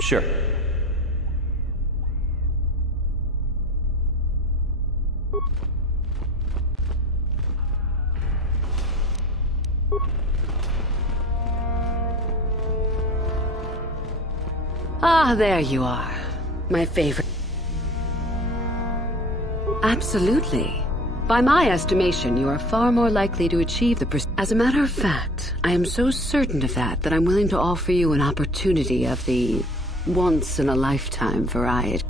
Sure. Ah, there you are. My favorite. Absolutely. By my estimation, you are far more likely to achieve the As a matter of fact, I am so certain of that I'm willing to offer you an opportunity of the once-in-a-lifetime variety.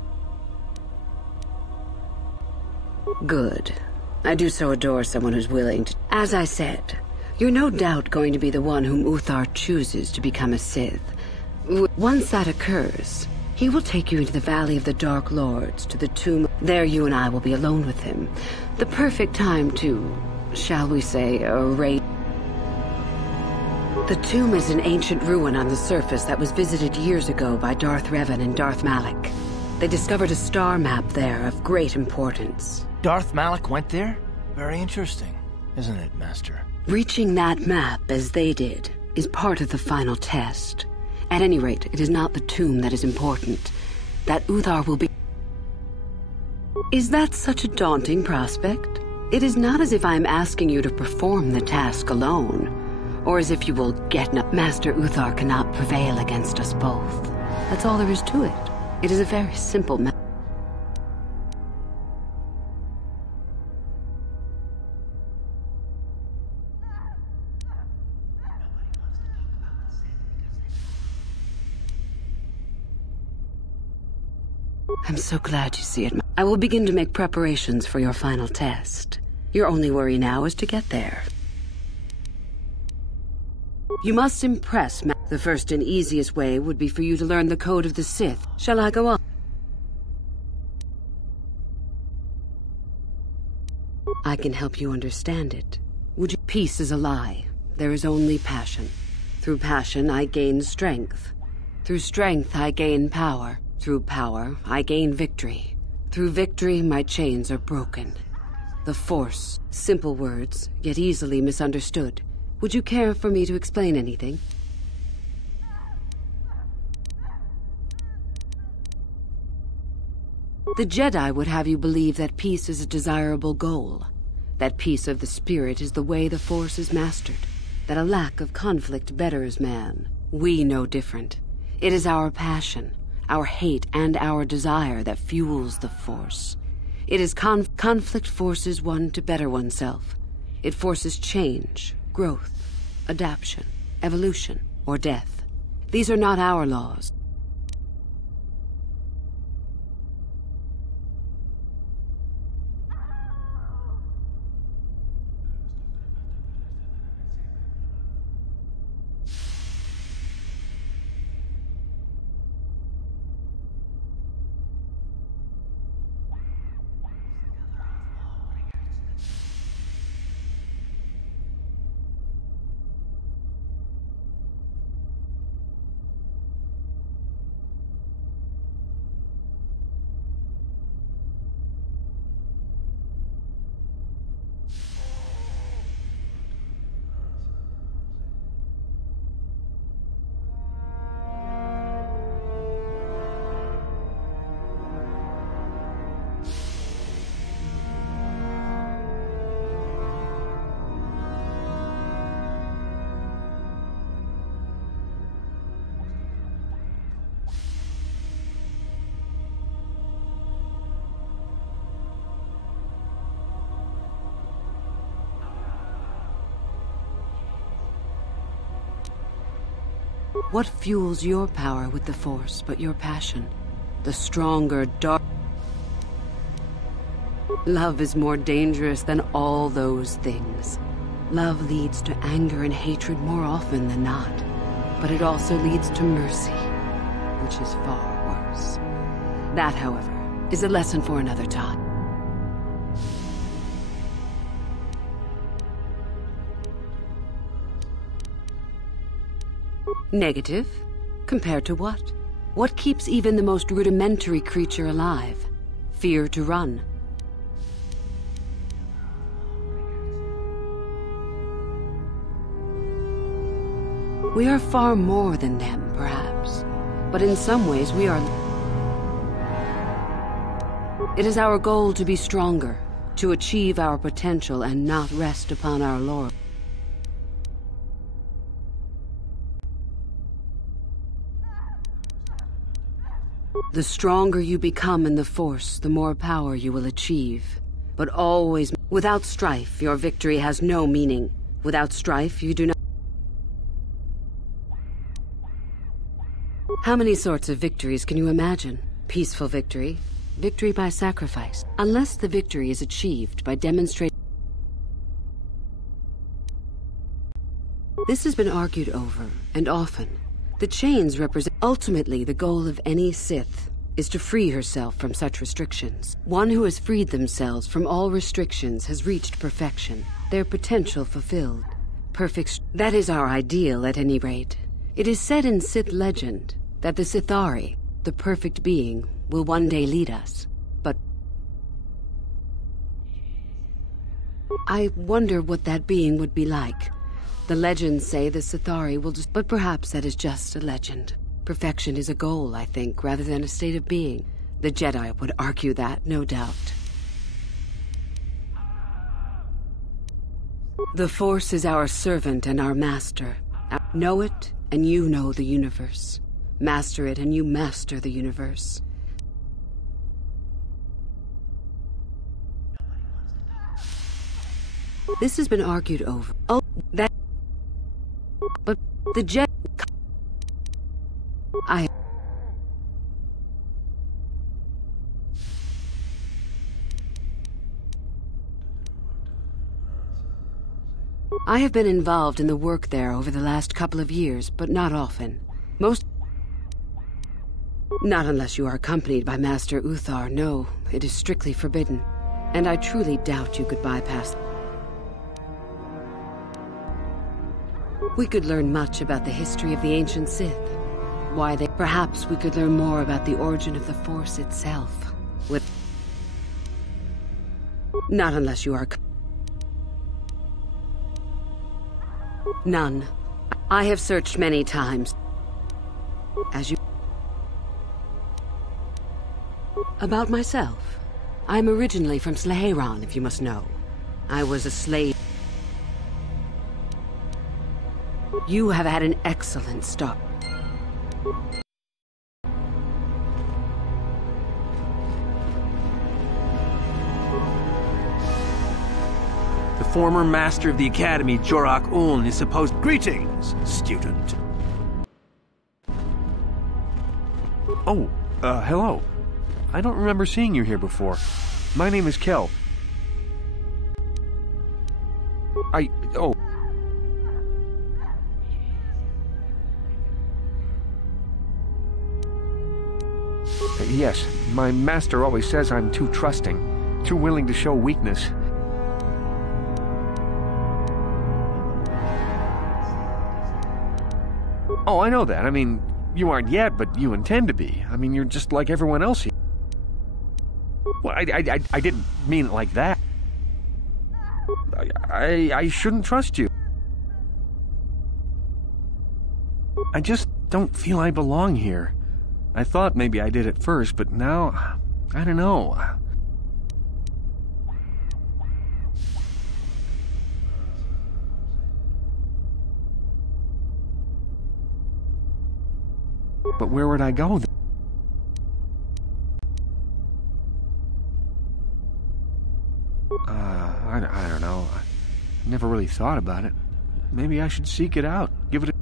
Good. I do so adore someone who's willing to... As I said, you're no doubt going to be the one whom KotOR chooses to become a Sith. Once that occurs, he will take you into the Valley of the Dark Lords, to the tomb. There you and I will be alone with him. The perfect time to, shall we say, erase. The tomb is an ancient ruin on the surface that was visited years ago by Darth Revan and Darth Malak. They discovered a star map there of great importance. Darth Malak went there? Very interesting, isn't it, Master? Reaching that map, as they did, is part of the final test. At any rate, it is not the tomb that is important. That KotOR will be... Is that such a daunting prospect? It is not as if I am asking you to perform the task alone, or as if you will get... Master KotOR cannot prevail against us both. That's all there is to it. It is a very simple matter. I'm so glad you see it. I will begin to make preparations for your final test. Your only worry now is to get there. You must impress me. The first and easiest way would be for you to learn the code of the Sith. Shall I go on? I can help you understand it. Would you? Peace is a lie. There is only passion. Through passion, I gain strength. Through strength, I gain power. Through power, I gain victory. Through victory, my chains are broken. The Force. Simple words, yet easily misunderstood. Would you care for me to explain anything? The Jedi would have you believe that peace is a desirable goal. That peace of the spirit is the way the Force is mastered. That a lack of conflict betters man. We know different. It is our passion, our hate, and our desire that fuels the Force. It is conflict forces one to better oneself. It forces change, growth, adaptation, evolution, or death. These are not our laws. What fuels your power with the Force but your passion? The stronger, dark... Love is more dangerous than all those things. Love leads to anger and hatred more often than not. But it also leads to mercy, which is far worse. That, however, is a lesson for another time. Negative? Compared to what? What keeps even the most rudimentary creature alive? Fear to run. We are far more than them, perhaps. but in some ways we are... It is our goal to be stronger, to achieve our potential and not rest upon our laurels. The stronger you become in the Force, the more power you will achieve. But always, without strife, your victory has no meaning. Without strife, you do not... How many sorts of victories can you imagine? Peaceful victory, victory by sacrifice. Unless the victory is achieved by demonstrating... This has been argued over, and often. The chains represent... Ultimately, the goal of any Sith is to free herself from such restrictions. One who has freed themselves from all restrictions has reached perfection, their potential fulfilled. That is our ideal, at any rate. It is said in Sith legend that the Sithari, the perfect being, will one day lead us. But I wonder what that being would be like. The legends say the Sithari will just... But perhaps that is just a legend. Perfection is a goal, I think, rather than a state of being. The Jedi would argue that, no doubt. The Force is our servant and our master. Know it, and you know the universe. Master it, and you master the universe. This has been argued over. Oh, that... But the Jedi... I have been involved in the work there over the last couple of years, but not often. Not unless you are accompanied by Master Uthar, no. It is strictly forbidden. And I truly doubt you could bypass... We could learn much about the history of the ancient Sith. Why they... Perhaps we could learn more about the origin of the Force itself. With... Not unless you are... None. I have searched many times. As you... About myself. I'm originally from Slaheron, if you must know. I was a slave. You have had an excellent start. The former master of the Academy, Jorak Uln, is supposed... Greetings, student. Oh, hello. I don't remember seeing you here before. My name is Kel. Oh. Yes, my master always says I'm too trusting, too willing to show weakness. Oh, I know that. I mean, you aren't yet, but you intend to be. I mean, you're just like everyone else here. Well, I didn't mean it like that. I shouldn't trust you. I just don't feel I belong here. I thought maybe I did at first, but now, I don't know. But where would I go then? I don't know. I never really thought about it. Maybe I should seek it out. Give it a...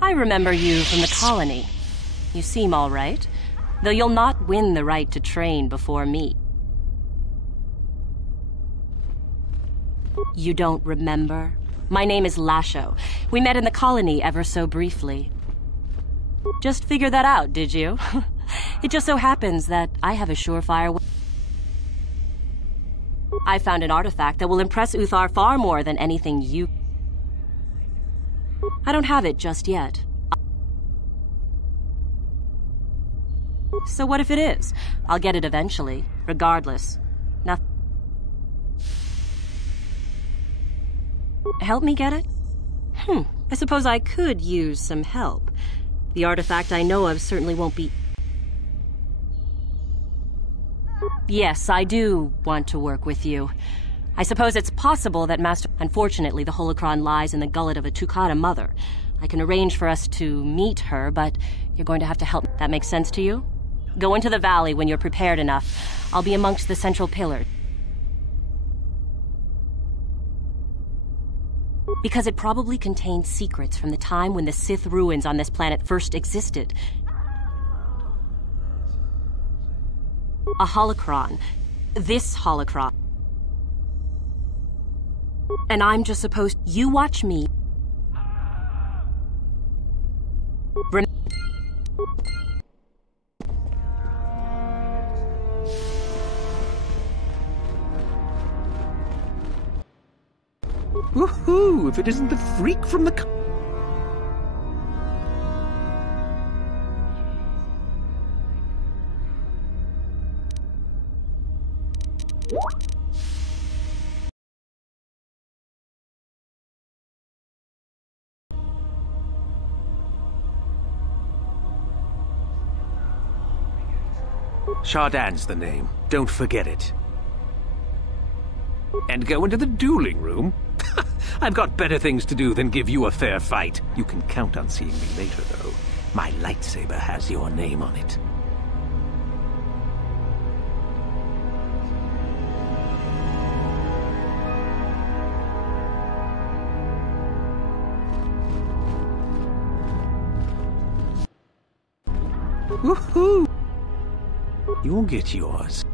I remember you from the colony. You seem all right, though you'll not win the right to train before me. You don't remember? My name is Lasho. We met in the colony ever so briefly. Just figured that out, did you? It just so happens that I have a surefire way. I found an artifact that will impress Uthar far more than anything you... I don't have it just yet. So what if it is? I'll get it eventually, regardless. Nothing. Help me get it? I suppose I could use some help. The artifact I know of certainly won't be... Yes, I do want to work with you. I suppose it's possible that Master... Unfortunately, the holocron lies in the gullet of a Tukata mother. I can arrange for us to meet her, but you're going to have to help. That makes sense to you? Go into the valley when you're prepared enough. I'll be amongst the central pillars. Because it probably contains secrets from the time when the Sith ruins on this planet first existed. A holocron. This holocron. And I'm just supposed... You watch me. Woohoo! If it isn't the freak from the... Shardan's the name. Don't forget it. And go into the dueling room? I've got better things to do than give you a fair fight. You can count on seeing me later, though. My lightsaber has your name on it. Woohoo! You'll get yours.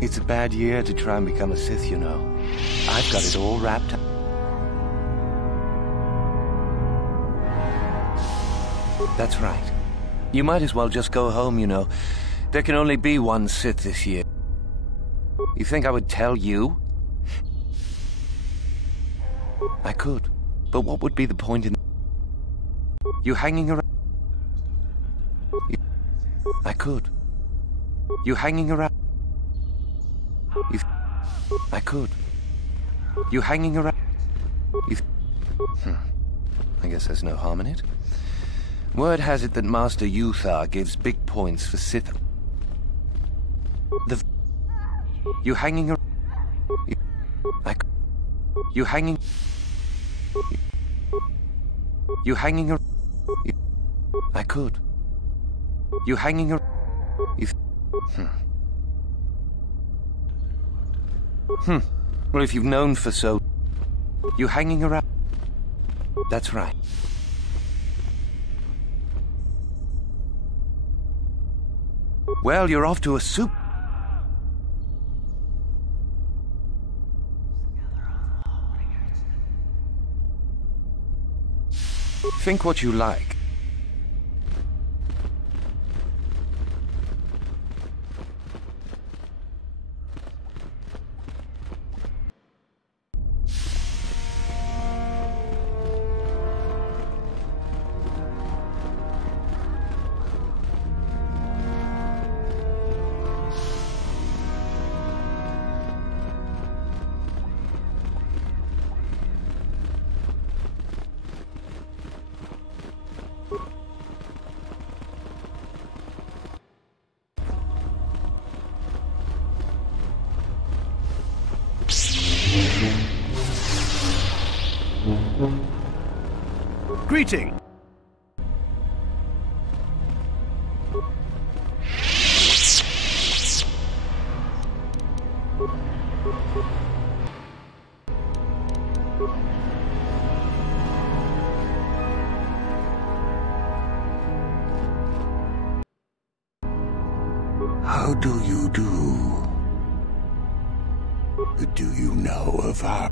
It's a bad year to try and become a Sith, you know. I've got it all wrapped up. That's right. You might as well just go home, you know. There can only be one Sith this year. You think I would tell you? I could, but what would be the point in you hanging around? I could. You hanging around? I could. You hanging around? I guess there's no harm in it. Word has it that Master Uthar gives big points for Sith. You hanging around? You hanging? You hanging around? I could. You hanging around? Well, if you've known for so... You hanging around? That's right. Well, you're off to a soup... Think what you like. retreating. How do you do? Do you know of our...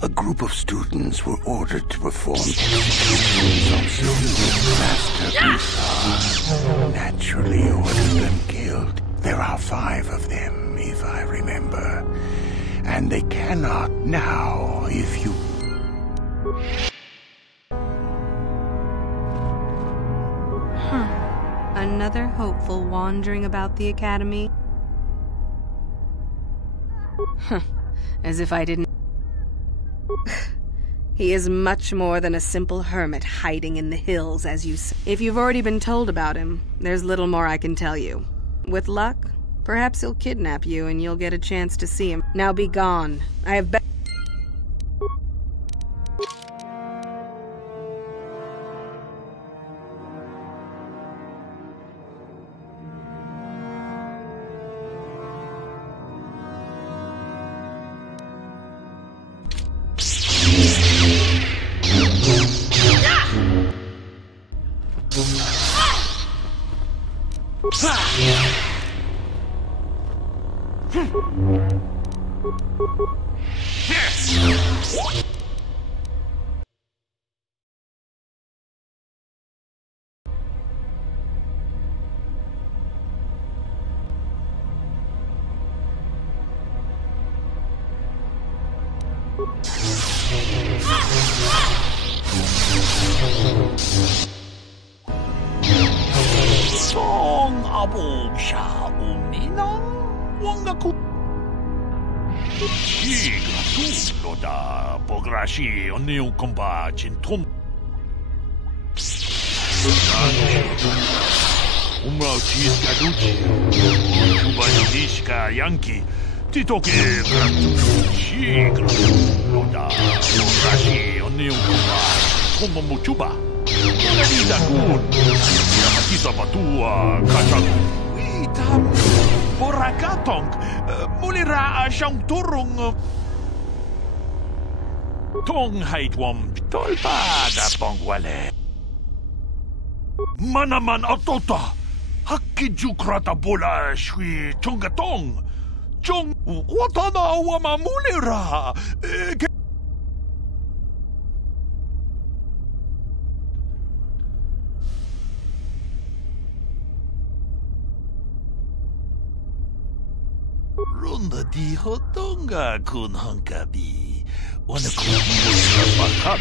a group of students were ordered to perform executions on Sylvia's Master KotOR. Naturally ordered them killed. There are 5 of them, if I remember. And they cannot now, if you... Another hopeful wandering about the academy? As if I didn't... He is much more than a simple hermit hiding in the hills, as you say. If you've already been told about him, there's little more I can tell you. With luck, perhaps he'll kidnap you and you'll get a chance to see him. Now be gone. I have Song abog siya umina wanga ku Shiga tulo da pograshi oniu komba chintum Umrao chiska duchi Ubanidiska yanki Titoke gratu Shiga tulo da pograshi oniu komba Komba muchuba Kanida kun Kita patua kacagu Witam Borakatong Mulira siyang turong Tong haitwam Tolpada pongwale Manaman atota Hakijukrata bola Shwi chongatong Chong Watana wama mulira Runda di hotonga kun hankabi. Wana kun musa bakat.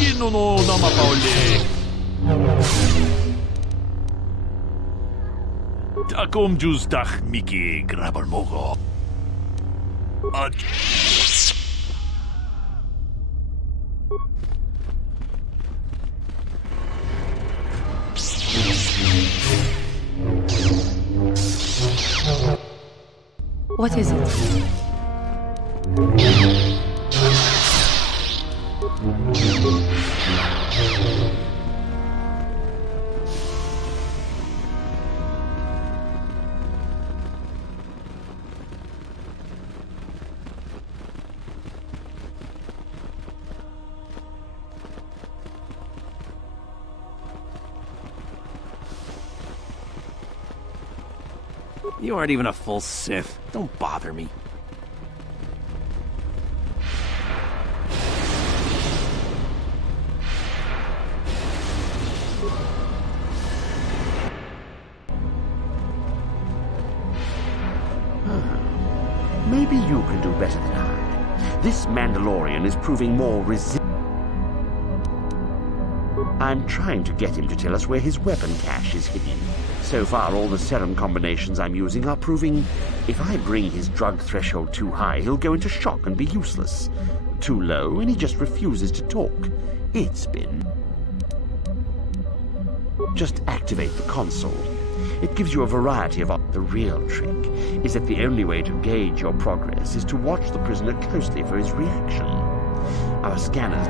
Yino no nama paule. Takom justach miki grabal mogo. What is it? You aren't even a full Sith. Don't bother me. Maybe you can do better than I. This Mandalorian is proving more resilient. I'm trying to get him to tell us where his weapon cache is hidden. So far, all the serum combinations I'm using are proving if I bring his drug threshold too high, he'll go into shock and be useless. Too low, and he just refuses to talk. It's been... Just activate the console. It gives you a variety of... The real trick is that the only way to gauge your progress is to watch the prisoner closely for his reaction. Our scanners...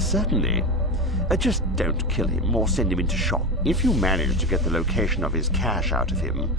Certainly. Just don't kill him or send him into shock. If you manage to get the location of his cache out of him...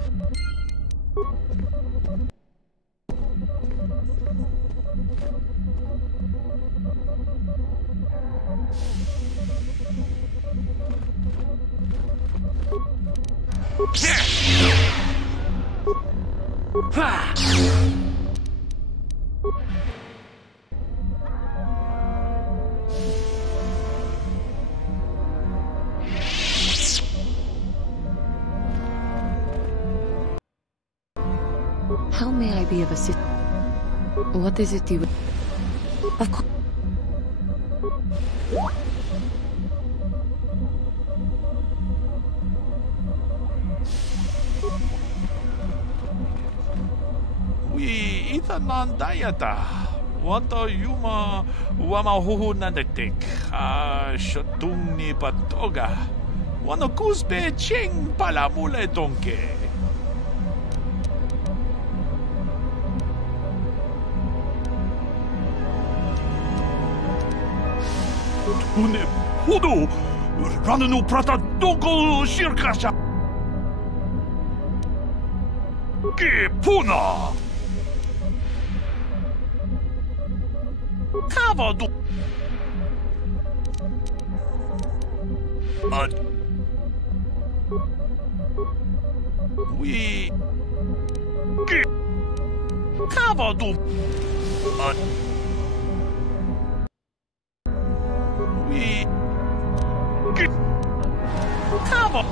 How may I be of assistance? What is it you... Of course... We itanan dayata. Wanta yuma wama huhunandektik. Shatung ni patoga. Wano kusbe ching palamule donke. Tune hudu ranenu prata doko shirkasha. Ke puna. Kavadu. We ke Kavadu. We ke Kava.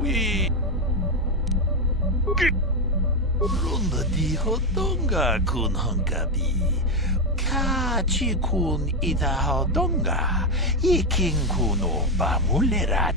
We ke Runda di hodonga kun honkabi. Kachi kun ita hodonga. Ikin kuno bamulerat.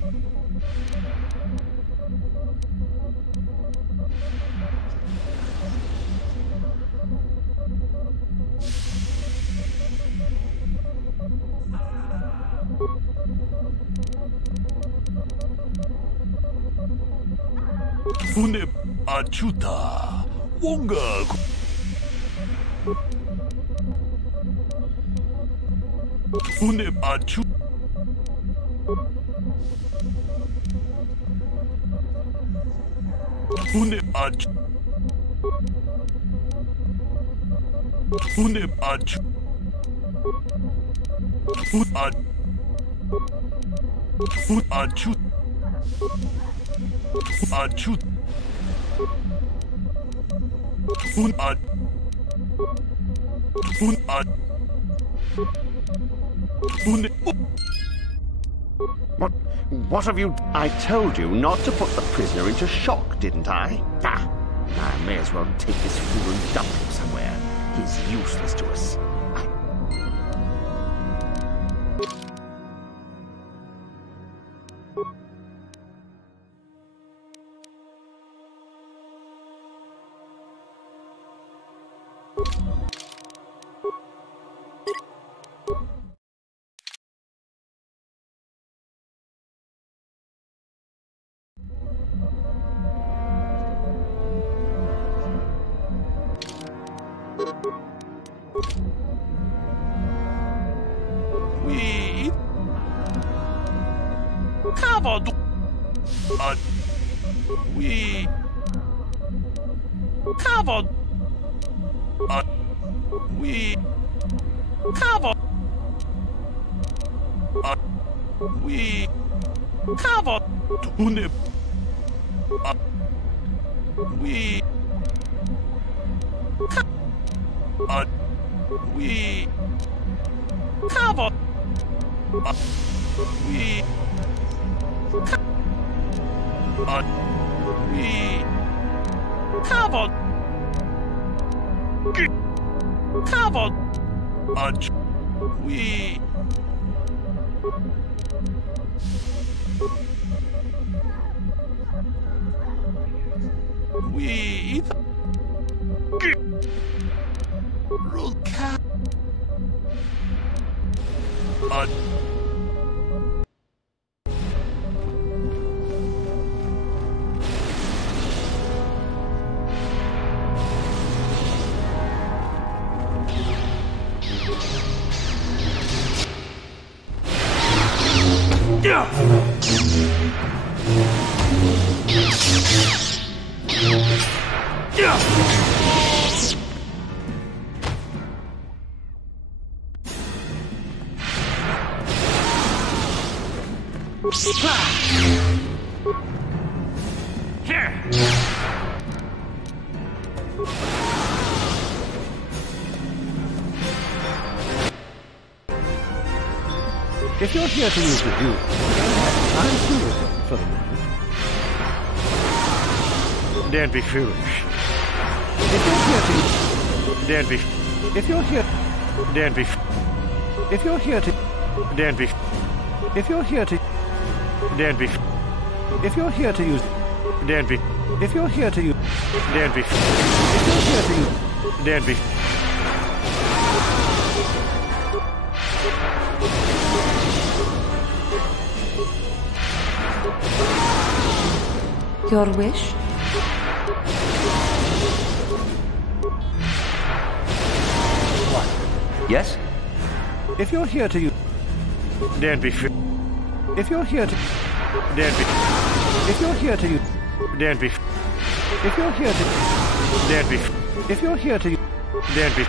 Une achuta wonga. Une achu. Une achu. Une achu. Achu. Achu. What have you... I told you not to put the prisoner into shock, didn't I? Ah, I may as well take this fool and dump him somewhere. He's useless to us. We Kavadu. We Kavadu. We Kavadu. We Kavadu. Tune. We we cover. We cover. Cover. We Ruka. If you're here to use the duel, I'm through with it for the moment. Don't be foolish. If you're here to... Don't be... If you're here... Don't be... If you're here to... Don't be... If you're here to... Don't be... If you're here to use... Don't be... If you're here to use... Don't be... If you're here to use... Don't be... Your wish? What? Yes? If you're here to use... Don't be... If you're here to... Don't be... If you're here to use... Don't be... If you're here to... Don't be... If you're here to... Don't be...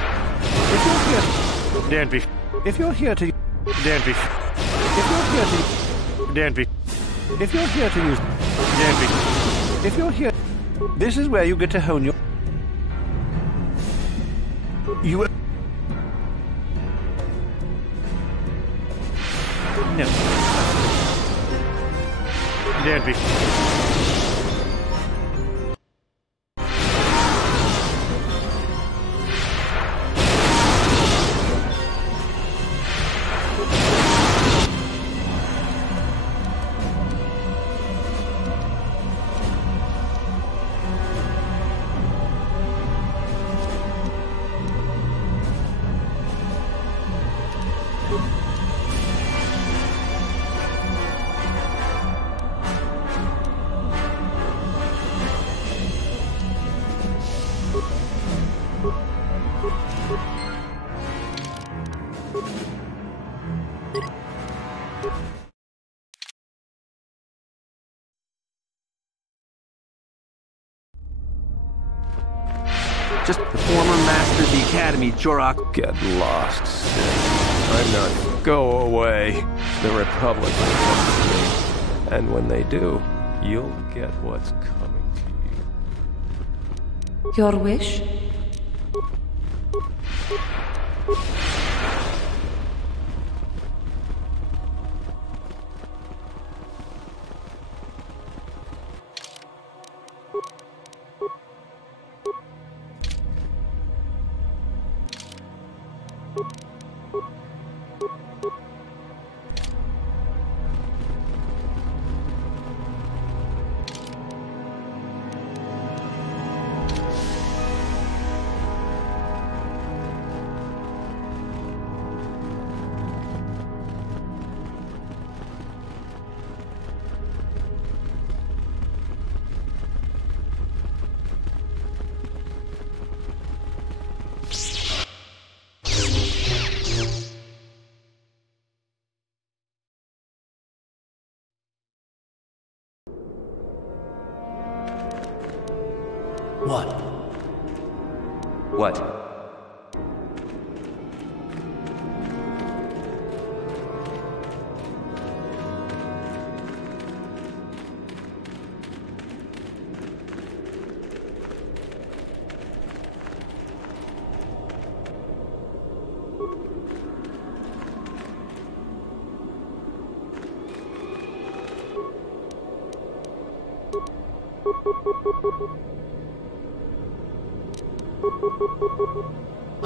If you're here to... Don't be... If you're here to... Don't be... If you're here to... Don't be... If you're here to use... Don't be... If you're here... This is where you get to hone your... You... No. Don't be... Just the former master of the Academy, Jorok. Get lost, Sid. I'm not... Go away. The Republic will come to me. And when they do, you'll get what's coming to you. Your wish? What? What?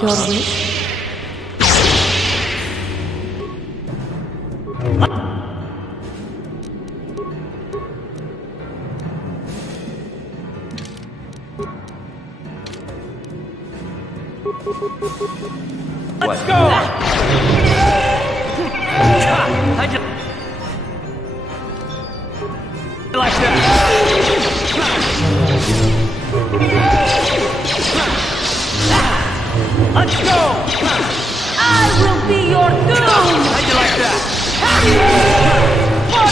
Your wish? Let's go! I just... like that. Let's go! I will be your doom! How'd you like that? For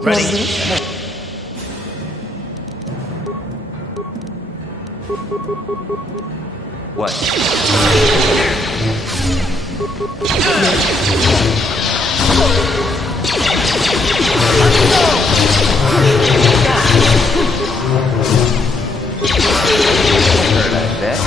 Ready? What? Heard I bet.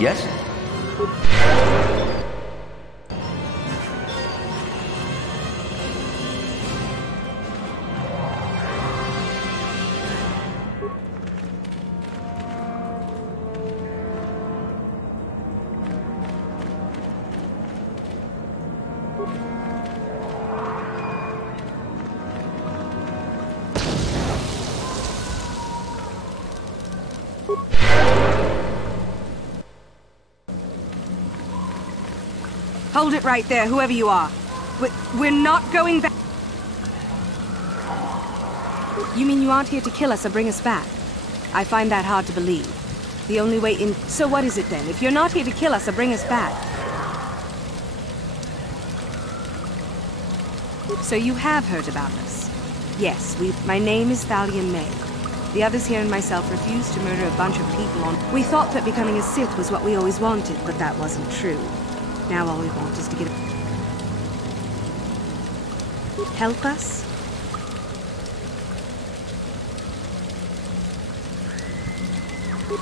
Yes? Hold it right there, whoever you are. We're not going back. You mean you aren't here to kill us or bring us back? I find that hard to believe. The only way in... So what is it then? If you're not here to kill us or bring us back... So you have heard about us? Yes, my name is Thalia May. The others here and myself refused to murder a bunch of people on... We thought that becoming a Sith was what we always wanted, but that wasn't true. Now all we want is to get... Help us?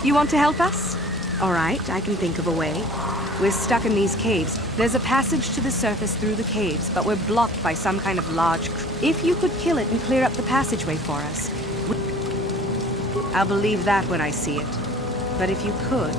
You want to help us? All right, I can think of a way. We're stuck in these caves. There's a passage to the surface through the caves, but we're blocked by some kind of large... If you could kill it and clear up the passageway for us... I'll believe that when I see it. But if you could...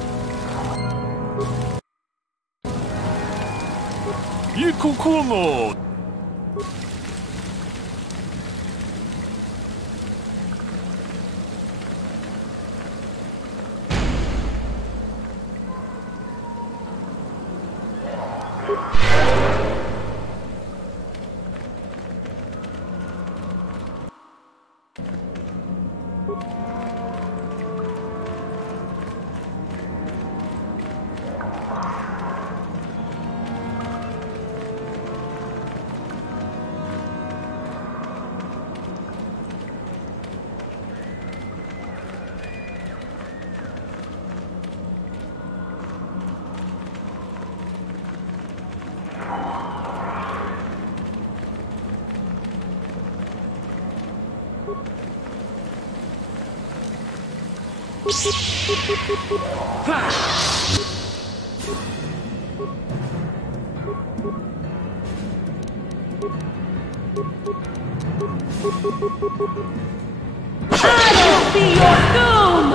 I'll be your doom!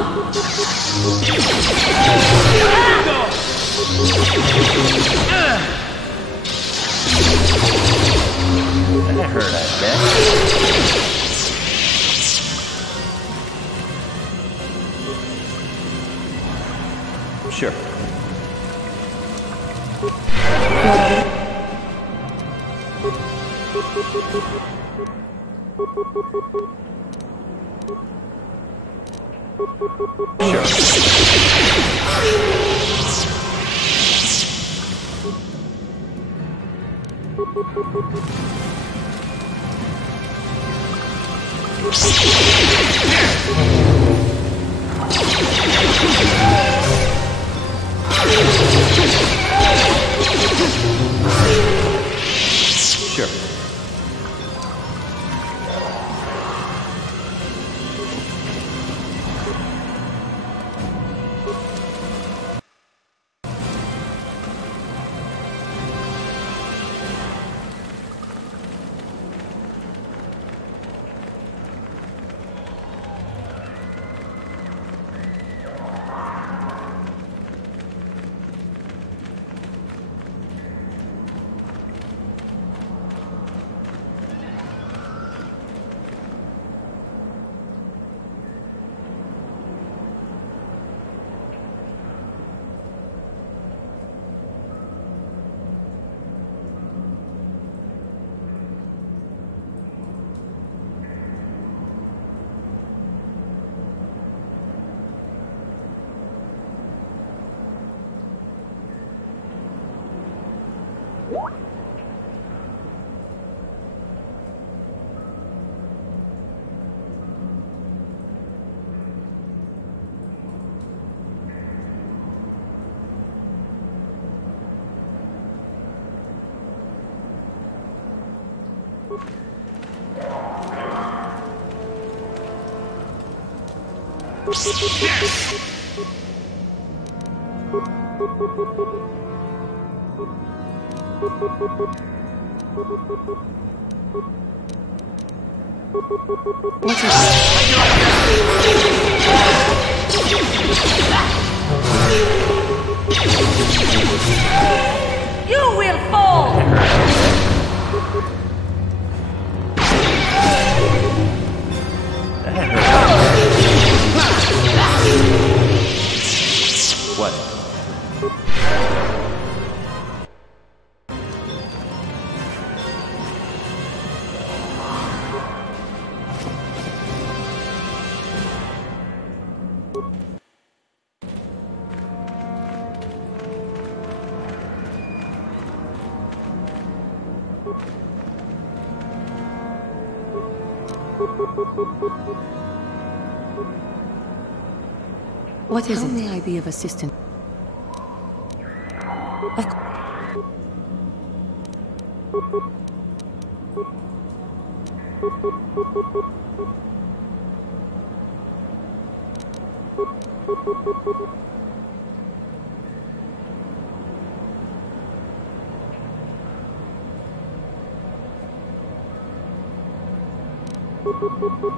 That hurt, I bet. Sure. Sure. You will fall! What? What is it? How may I be of assistance?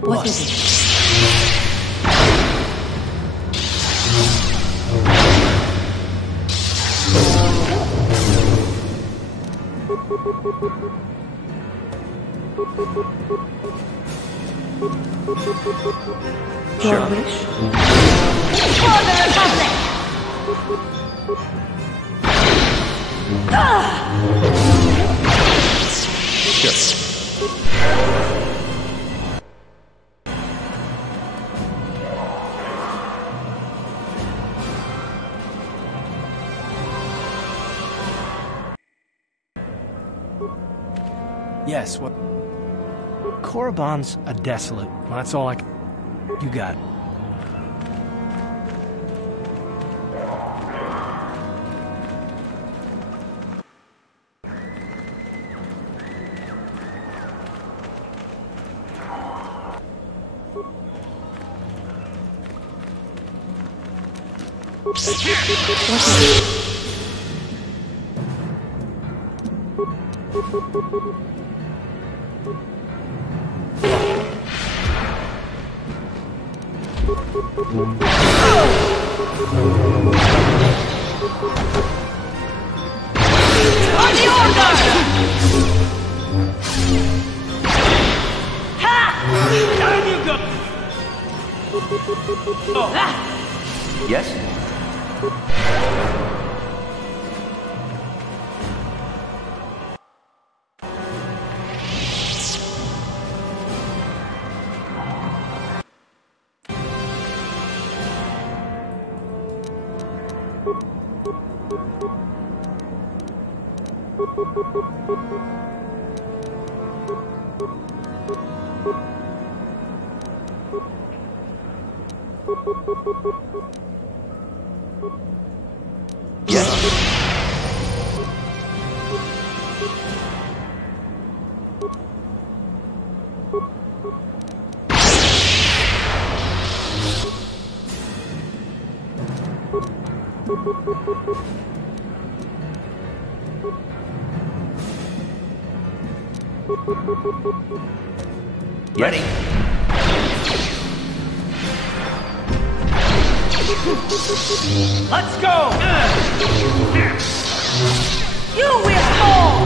What is it? Your wish? For the Republic! Yes, what? Korriban's a desolate. That's all I can... You got it. Yes? Ready. Let's go! You will fall!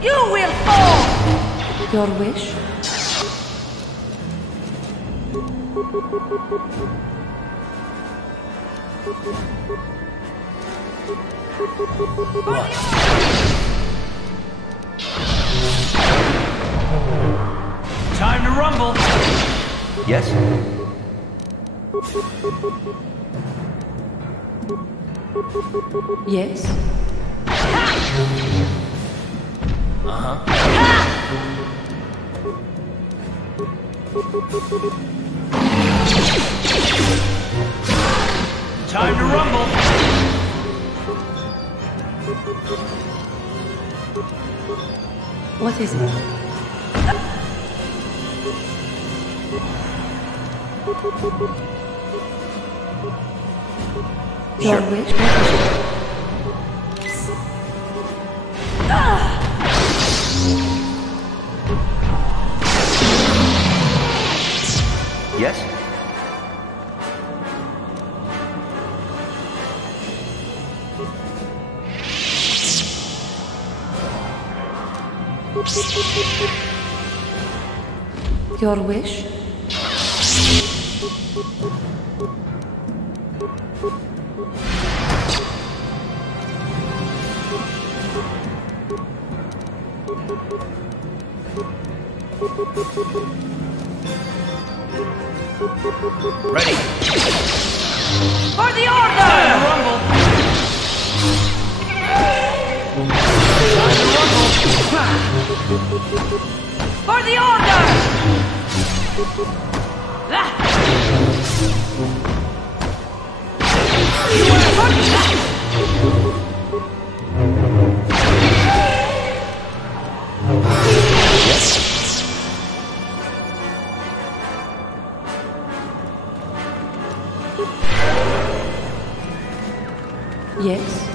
You will fall! Your wish? Time to rumble! Yes? Yes? Time to rumble! What is it? Your wish? Yes? Your wish? Ready. For the order! Time to rumble! Time to rumble! For the order! You are Yes?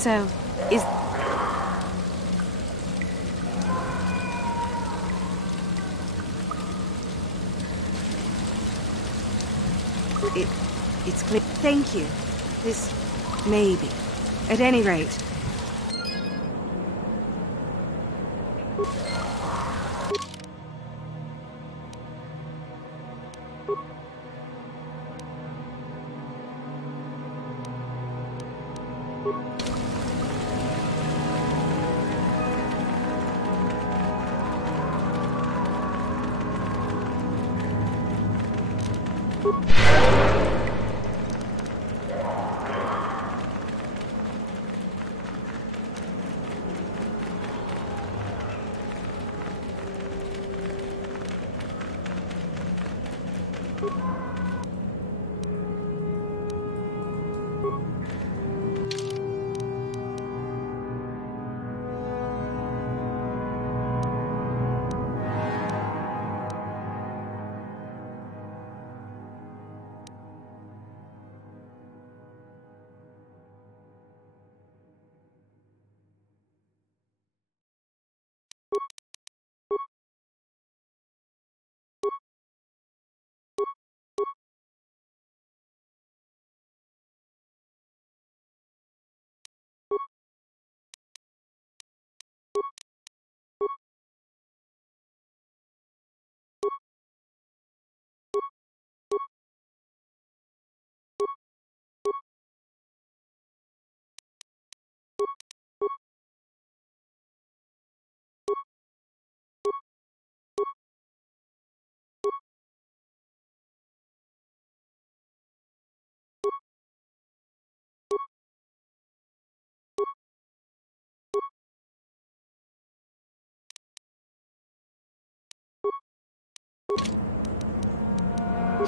So, Is... It's clear. Thank you. This... maybe. At any rate...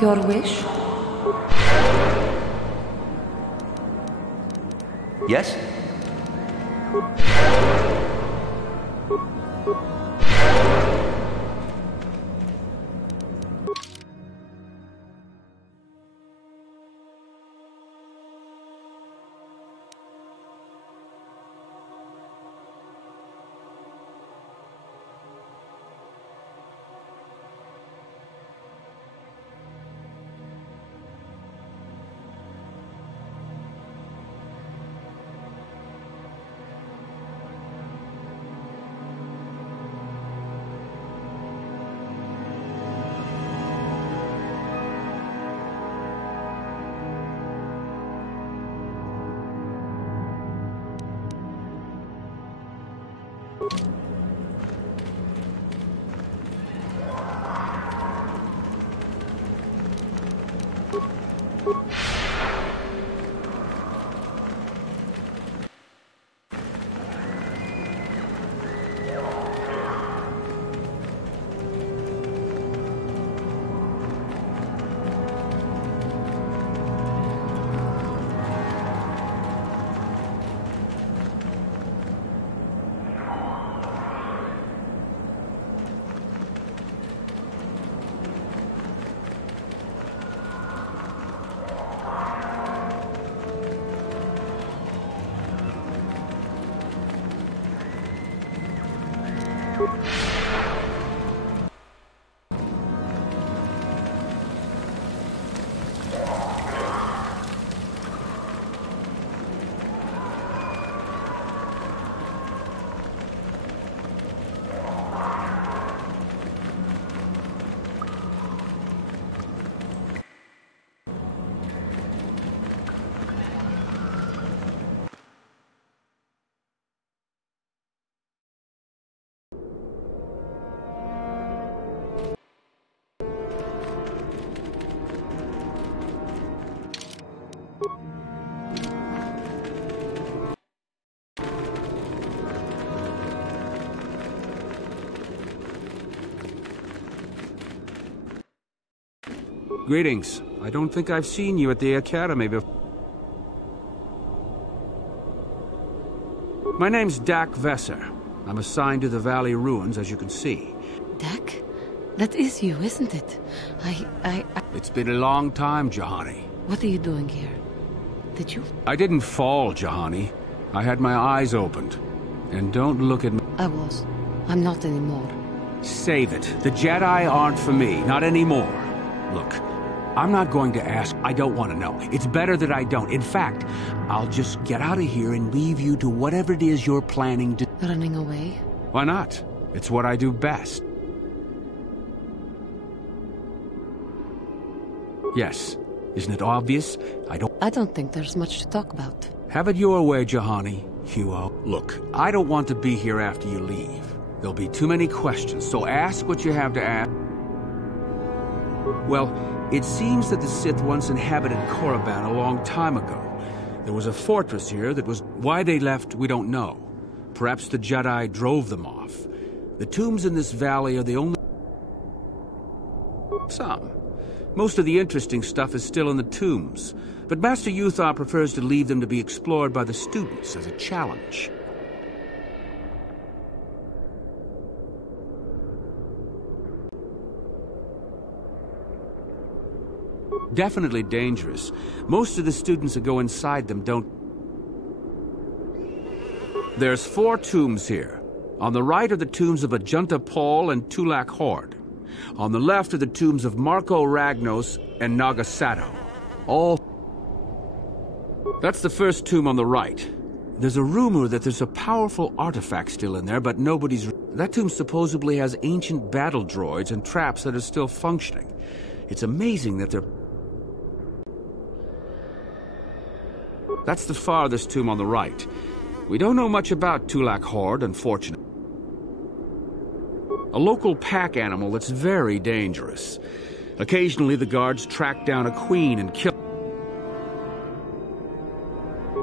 Your wish? Yes? Greetings. I don't think I've seen you at the Academy before. My name's Dak Vesser. I'm assigned to the Valley Ruins, as you can see. Dak? That is you, isn't it? It's been a long time, Jahani. What are you doing here? Did you? I didn't fall, Jahani. I had my eyes opened. And don't look at me. I was. I'm not anymore. Save it. The Jedi aren't for me. Not anymore. Look, I'm not going to ask. I don't want to know. It's better that I don't. In fact, I'll just get out of here and leave you to whatever it is you're planning to... Running away? Why not? It's what I do best. Yes. Isn't it obvious? I don't think there's much to talk about. Have it your way, Juhani. Huo. Look, I don't want to be here after you leave. There'll be too many questions, so ask what you have to ask. Well, it seems that the Sith once inhabited Korriban a long time ago. There was a fortress here that was... Why they left, we don't know. Perhaps the Jedi drove them off. The tombs in this valley are the only... Some. Most of the interesting stuff is still in the tombs, but Master Yuthar prefers to leave them to be explored by the students as a challenge. Definitely dangerous. Most of the students that go inside them don't... There's 4 tombs here. On the right are the tombs of Ajunta Paul and Tulak Hord. On the left are the tombs of Marco Ragnos and Nagasato. All... That's the first tomb on the right. There's a rumor that there's a powerful artifact still in there, but nobody's... That tomb supposedly has ancient battle droids and traps that are still functioning. It's amazing that they're... That's the farthest tomb on the right. We don't know much about Tulak Hord, unfortunately. A local pack animal that's very dangerous. Occasionally the guards track down a queen and kill...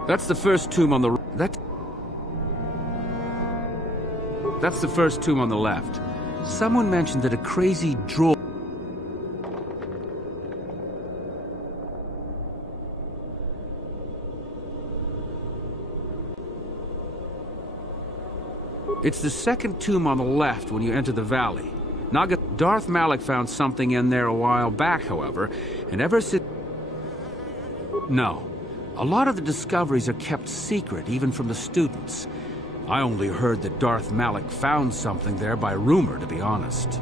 That's the first tomb on the... That's the first tomb on the left. Someone mentioned that a crazy droid... It's the second tomb on the left when you enter the valley. Darth Malak found something in there a while back, however, and ever since... No. A lot of the discoveries are kept secret, even from the students. I only heard that Darth Malak found something there by rumor, to be honest.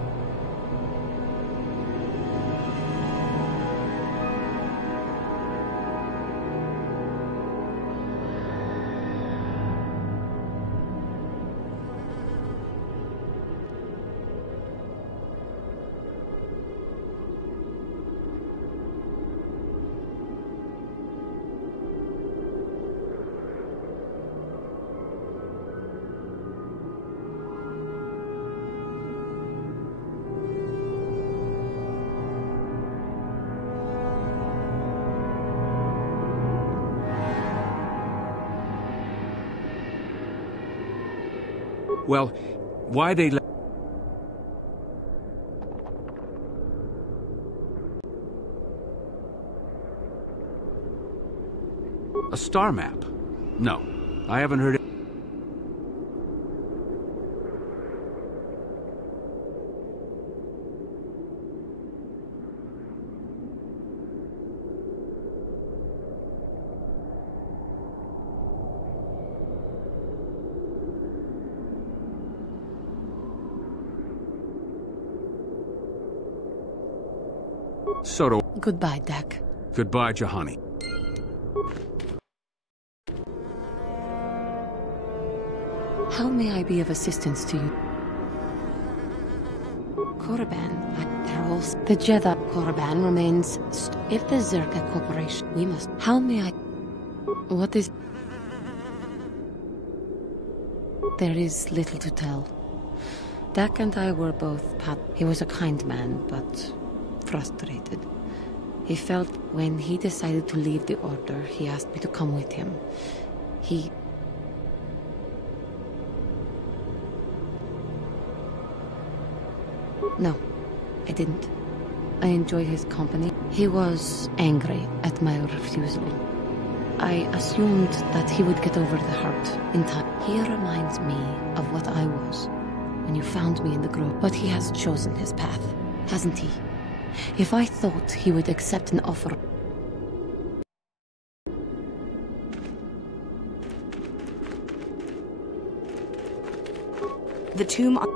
Well, why they let... A star map? No, I haven't heard it. So do... Goodbye, Dak. Goodbye, Juhani. How may I be of assistance to you? Korriban, they're all... The Jedi Korriban remains... If the Zerka Corporation, we must... How may I... What is... There is little to tell. Dak and I were both... He was a kind man, but... frustrated. He felt when he decided to leave the Order, he asked me to come with him. No, I didn't. I enjoyed his company. He was angry at my refusal. I assumed that he would get over the hurt in time. He reminds me of what I was when you found me in the grove. But he has chosen his path, hasn't he? If I thought he would accept an offer...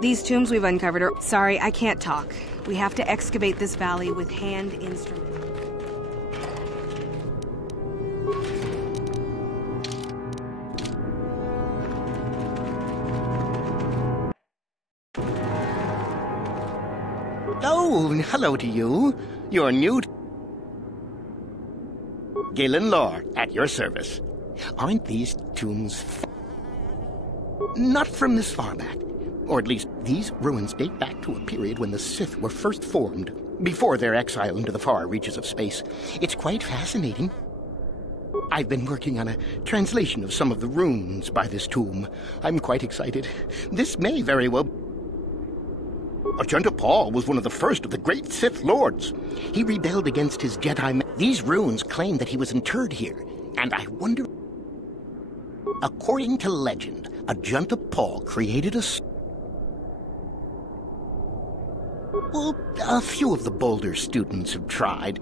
These tombs we've uncovered are... Sorry, I can't talk. We have to excavate this valley with hand instruments. Oh, hello to you. You're new. Galen Lore, at your service. Aren't these tombs not from this far back? Or at least, these ruins date back to a period when the Sith were first formed, before their exile into the far reaches of space. It's quite fascinating. I've been working on a translation of some of the runes by this tomb. I'm quite excited. This may very well... Ajunta Paul was one of the first of the great Sith Lords. He rebelled against his Jedi... These runes claim that he was interred here, and I wonder... According to legend, Ajunta Paul created a... Well, a few of the bolder students have tried.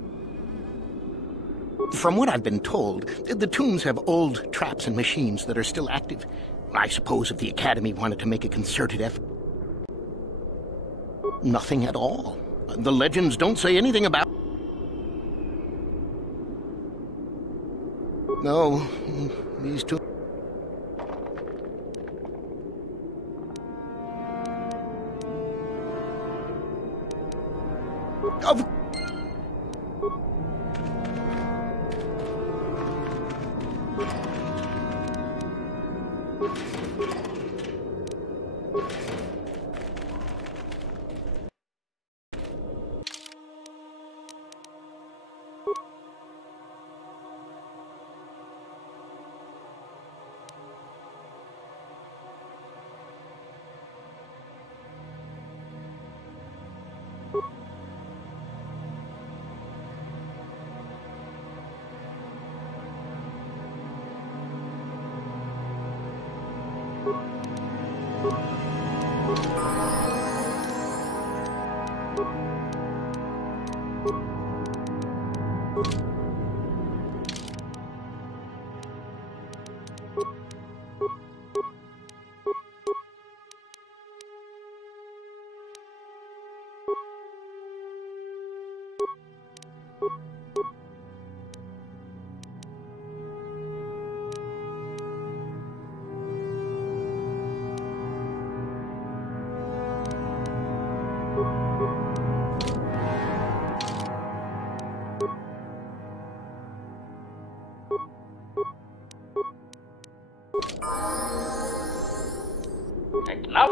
From what I've been told, the tombs have old traps and machines that are still active. I suppose if the Academy wanted to make a concerted effort... Nothing at all. The legends don't say anything about... No, these two... Of... Now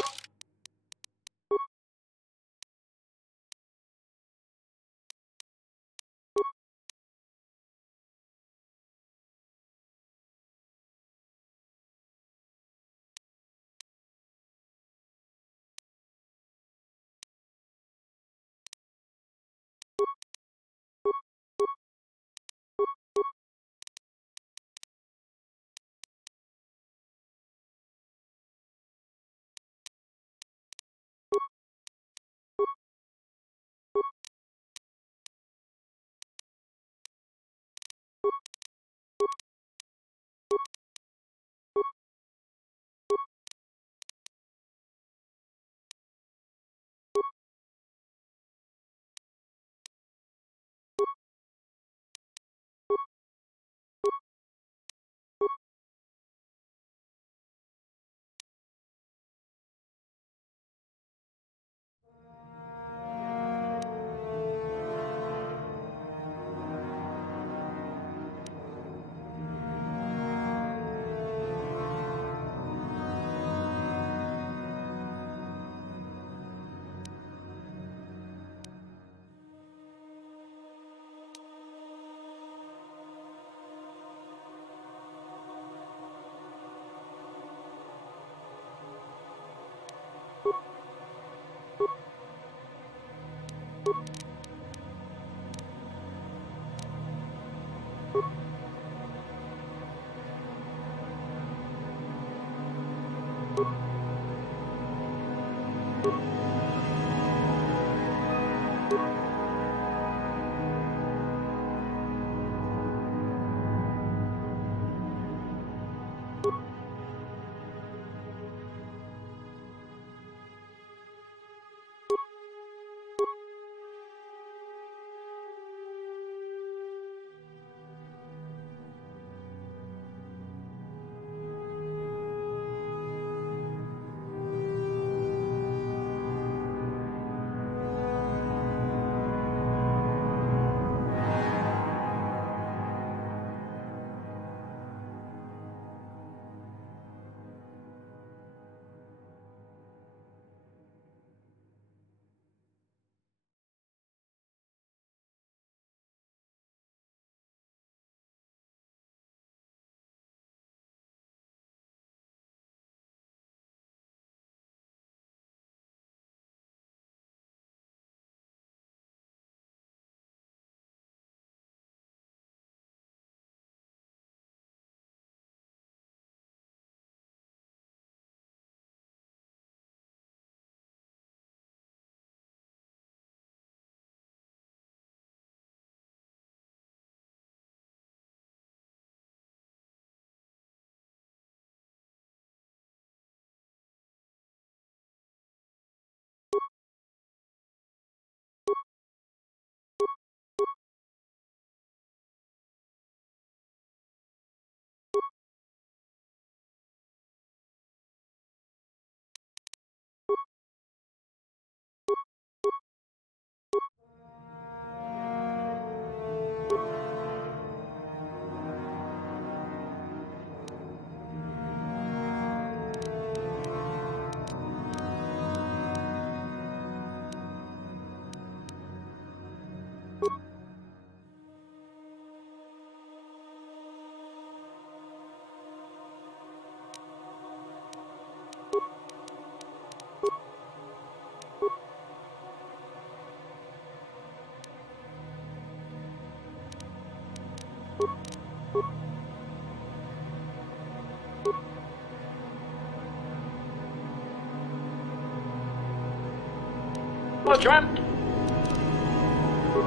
establishment?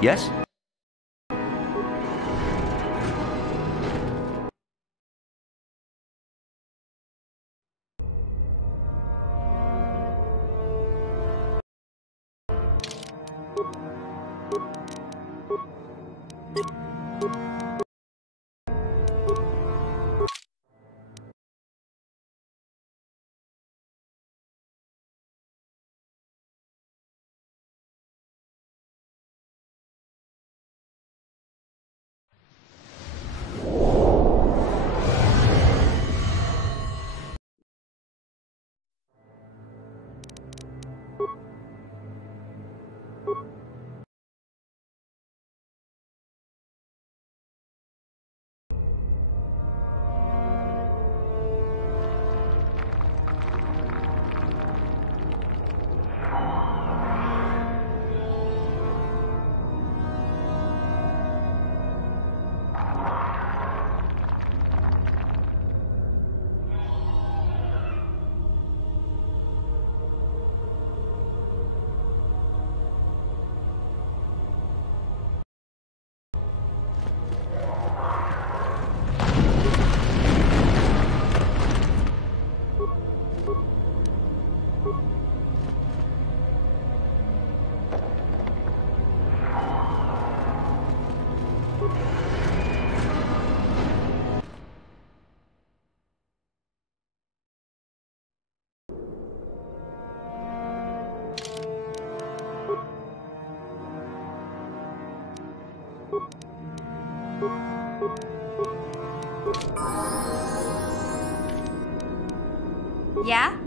Yes? Yeah?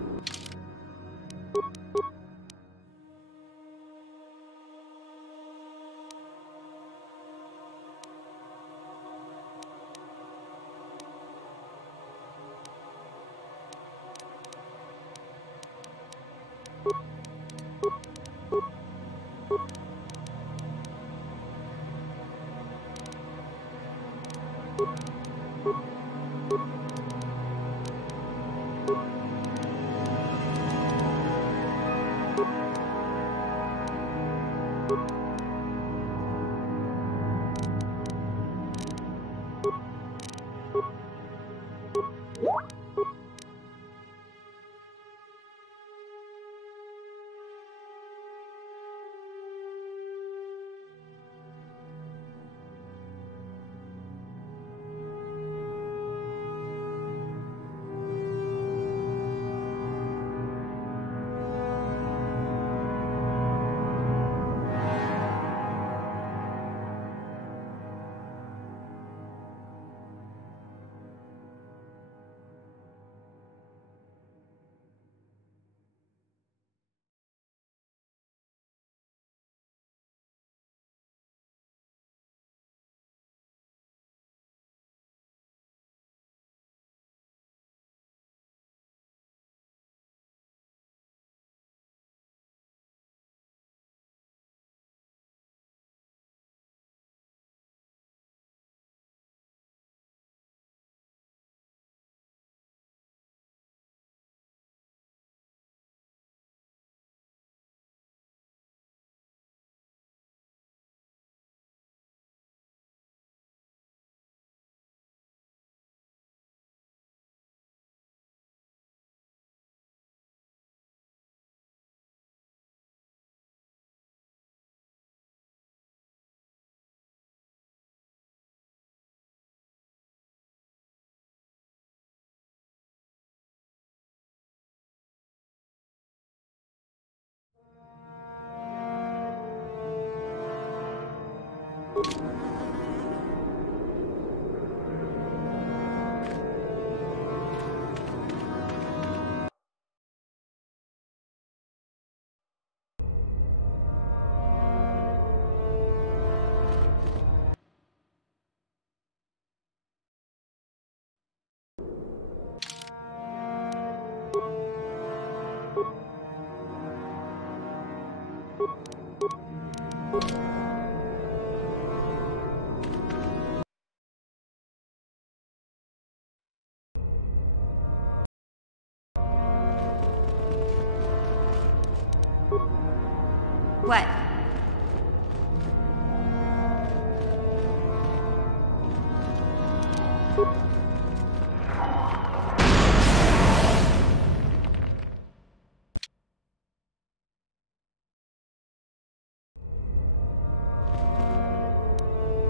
What?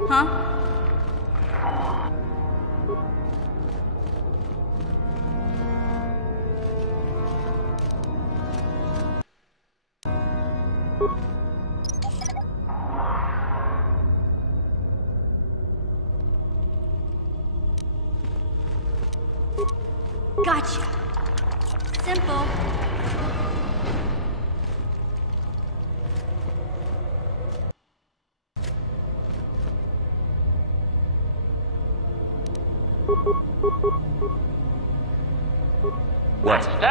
Huh? Gotcha. Simple. What?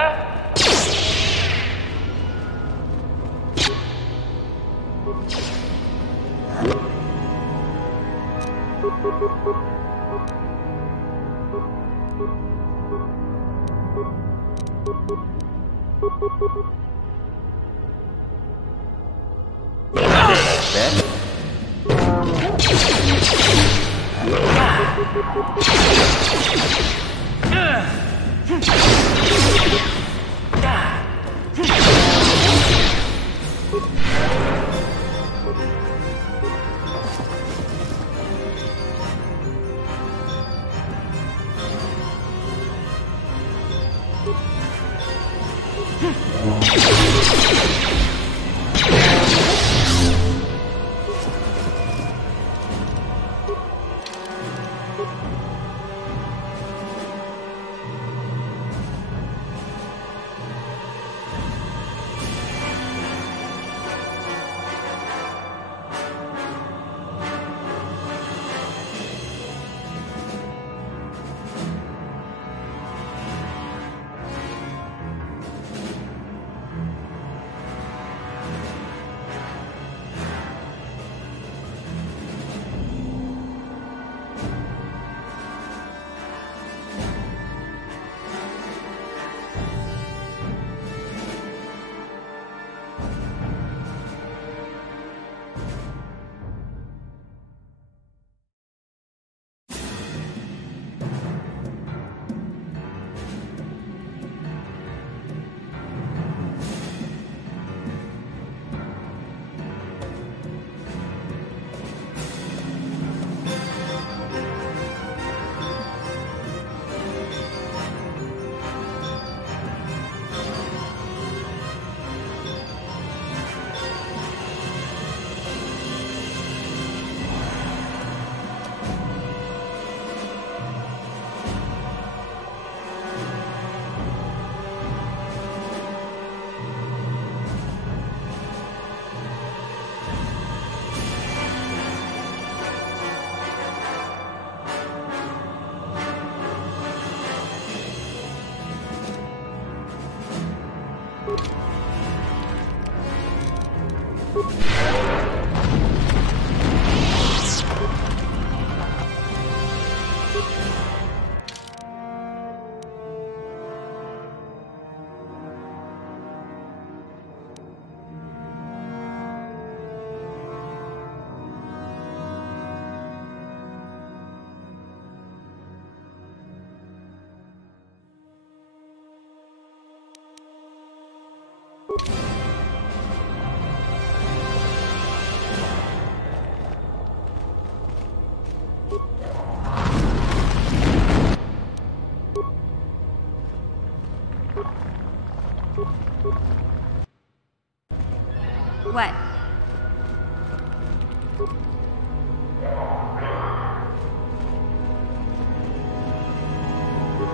What?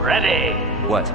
Ready. What?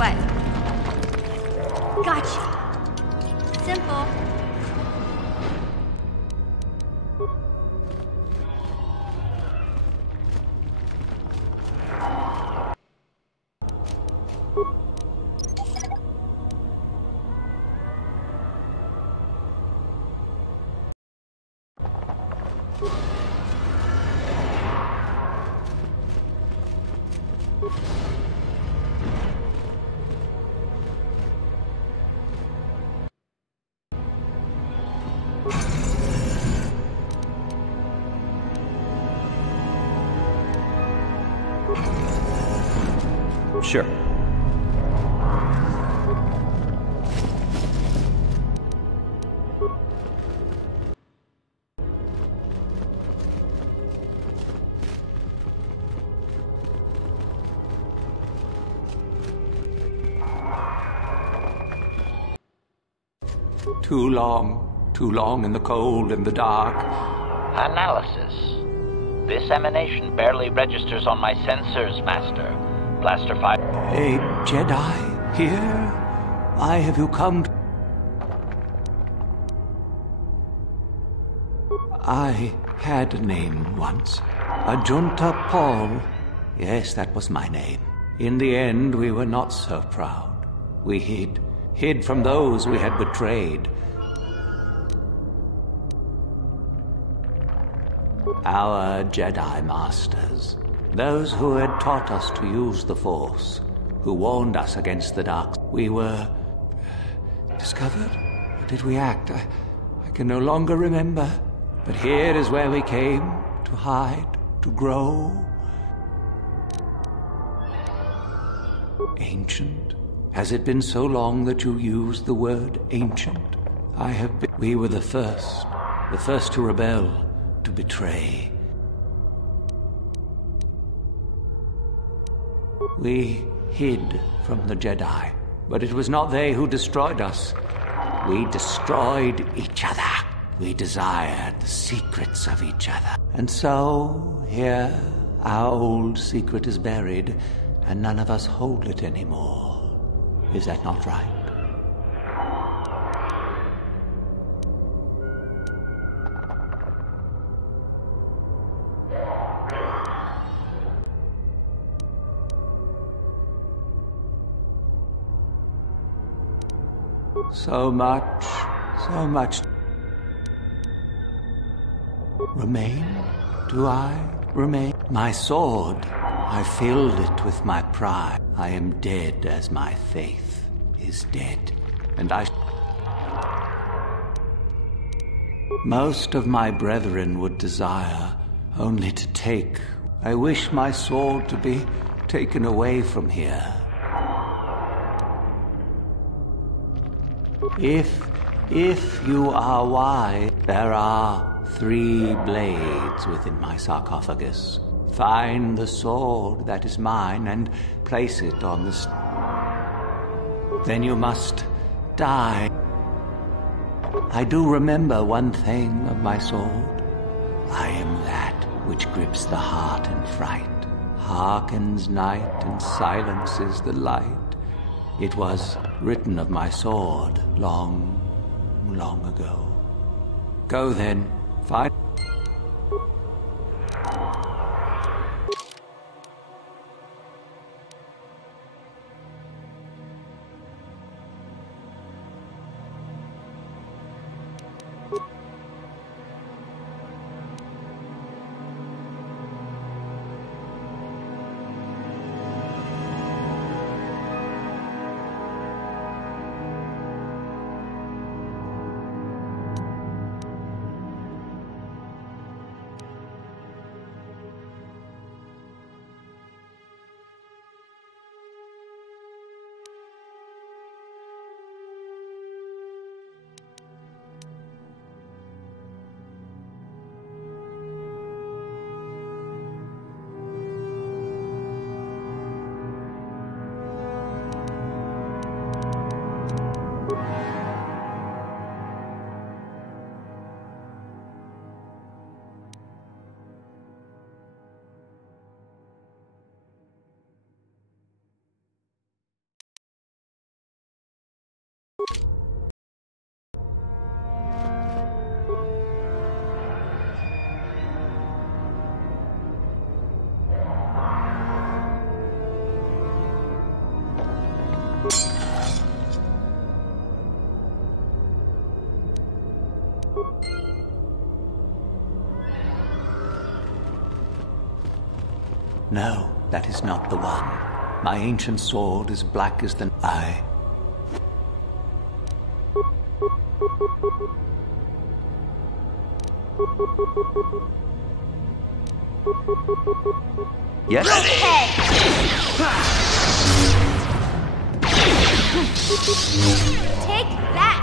What? Gotcha. Simple. Sure. Too long in the cold and the dark. Analysis. This emanation barely registers on my sensors, Master. Blaster 5. A Jedi here? Why have you come? I had a name once. Ajunta Paul. Yes, that was my name. In the end, we were not so proud. We hid from those we had betrayed. Our Jedi Masters. Those who had taught us to use the Force, who warned us against the dark. We were discovered? Or did we act? I can no longer remember. But here is where we came to hide, to grow. Ancient? Has it been so long that you used the word ancient? I have been. We were the first to rebel, to betray. We hid from the Jedi, but it was not they who destroyed us. We destroyed each other. We desired the secrets of each other. And so, here, our old secret is buried, and none of us hold it anymore. Is that not right? So much. Remain? Do I remain? My sword, I filled it with my pride. I am dead as my faith is dead. And most of my brethren would desire only to take. I wish my sword to be taken away from here. If you are wise, there are 3 blades within my sarcophagus. Find the sword that is mine and place it on the then you must die. I do remember one thing of my sword. I am that which grips the heart in fright, hearkens night and silences the light. It was written of my sword long ago. Go then, fight. No, that is not the one. My ancient sword is black as the eye. Yes? Take that!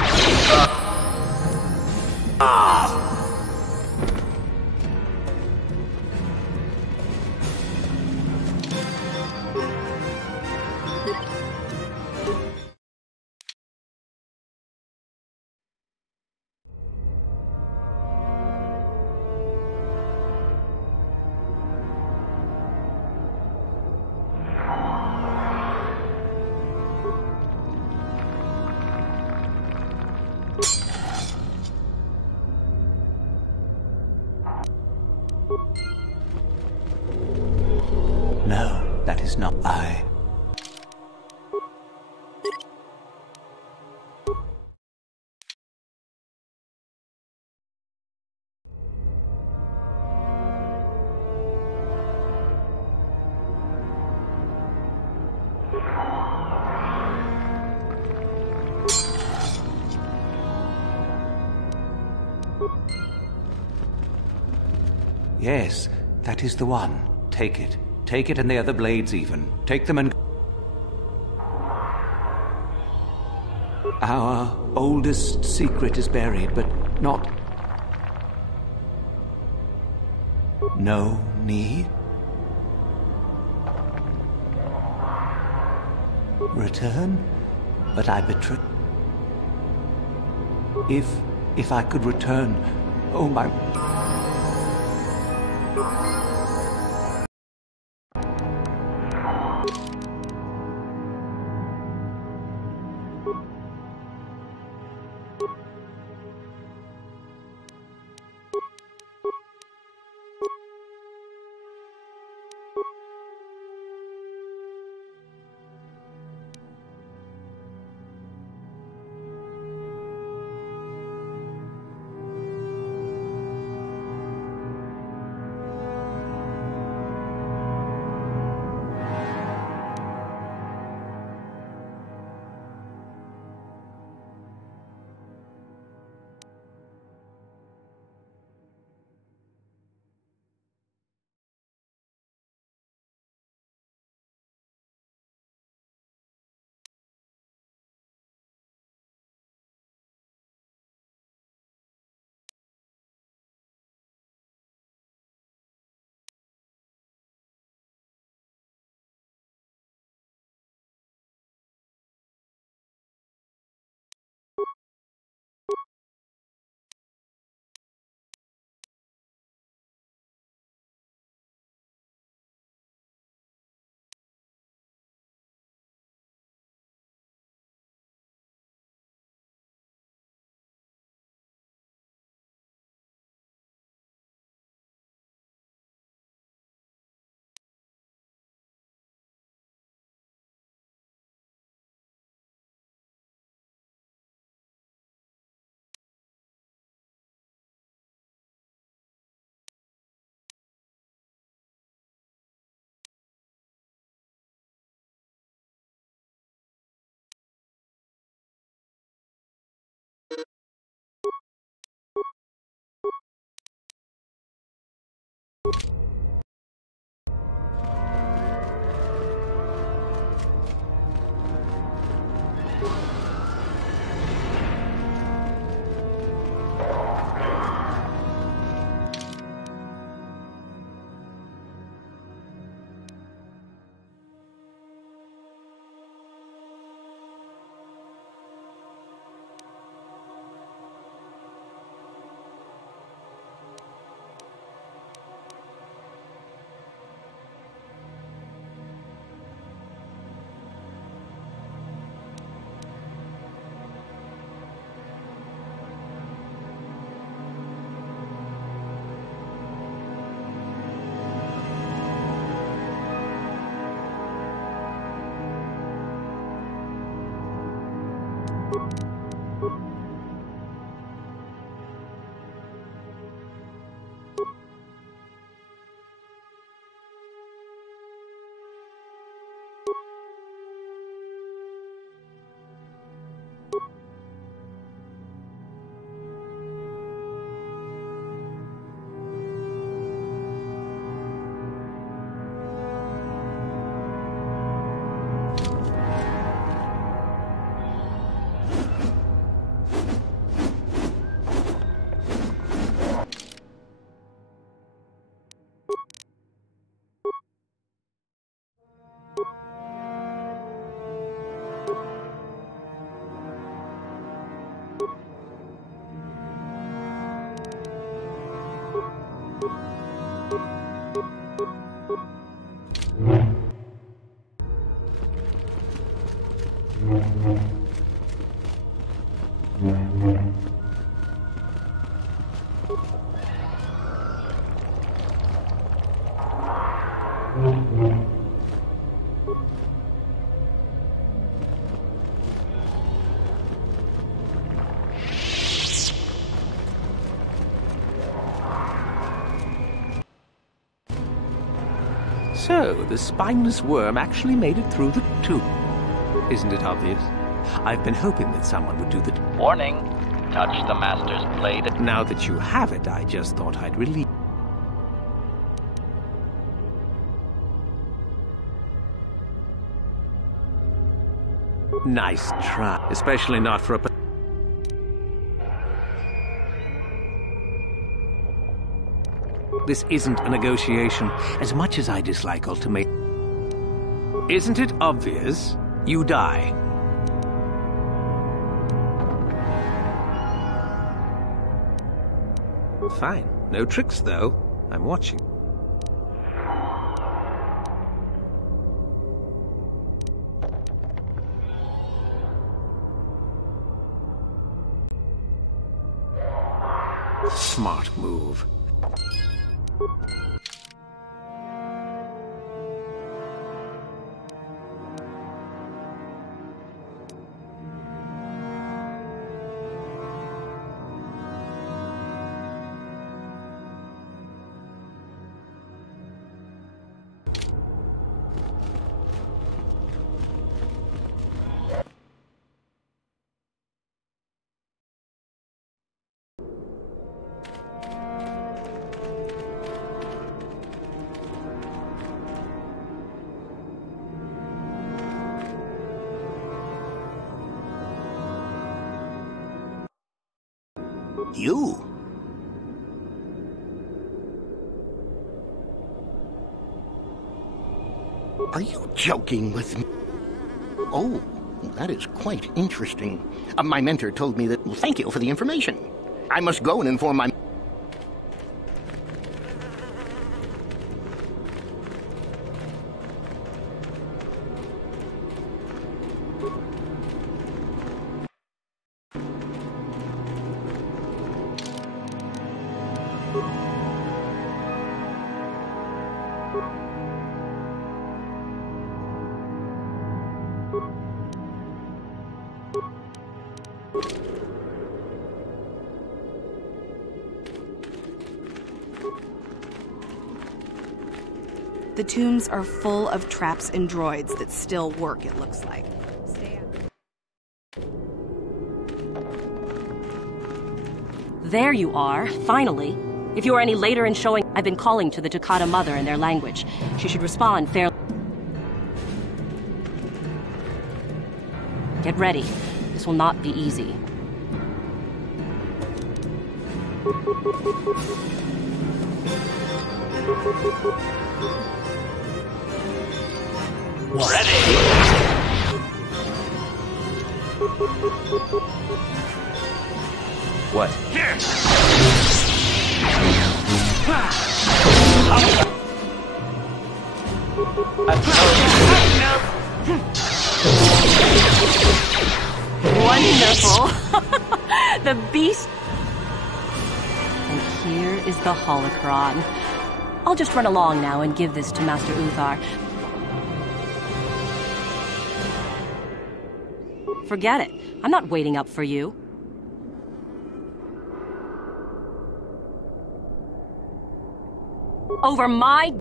No, that is not I. Yes, that is the one. Take it. Take it and the other blades even. Take them and... Our oldest secret is buried, but not... No need? Return? But I betray... If I could return... Oh my... So, the spineless worm actually made it through the tube. Isn't it obvious? I've been hoping that someone would do the... Warning. Touch the Master's blade. Now that you have it, I just thought I'd relieve... Nice try. Especially not for a... This isn't a negotiation, as much as I dislike ultimatum. Isn't it obvious? You die. Fine. No tricks, though. I'm watching. Smart move. You? Are you joking with me? Oh, that is quite interesting. My mentor told me that... Well, thank you for the information. I must go and inform my... The tombs are full of traps and droids that still work, it looks like. Stay out. There you are, finally. If you are any later in showing, I've been calling to the Takata Mother in their language. She should respond fairly. Get ready. This will not be easy. Ready! What? Wonderful! The beast... And here is the holocron. I'll just run along now and give this to Master Uthar. Forget it. I'm not waiting up for you. Over my...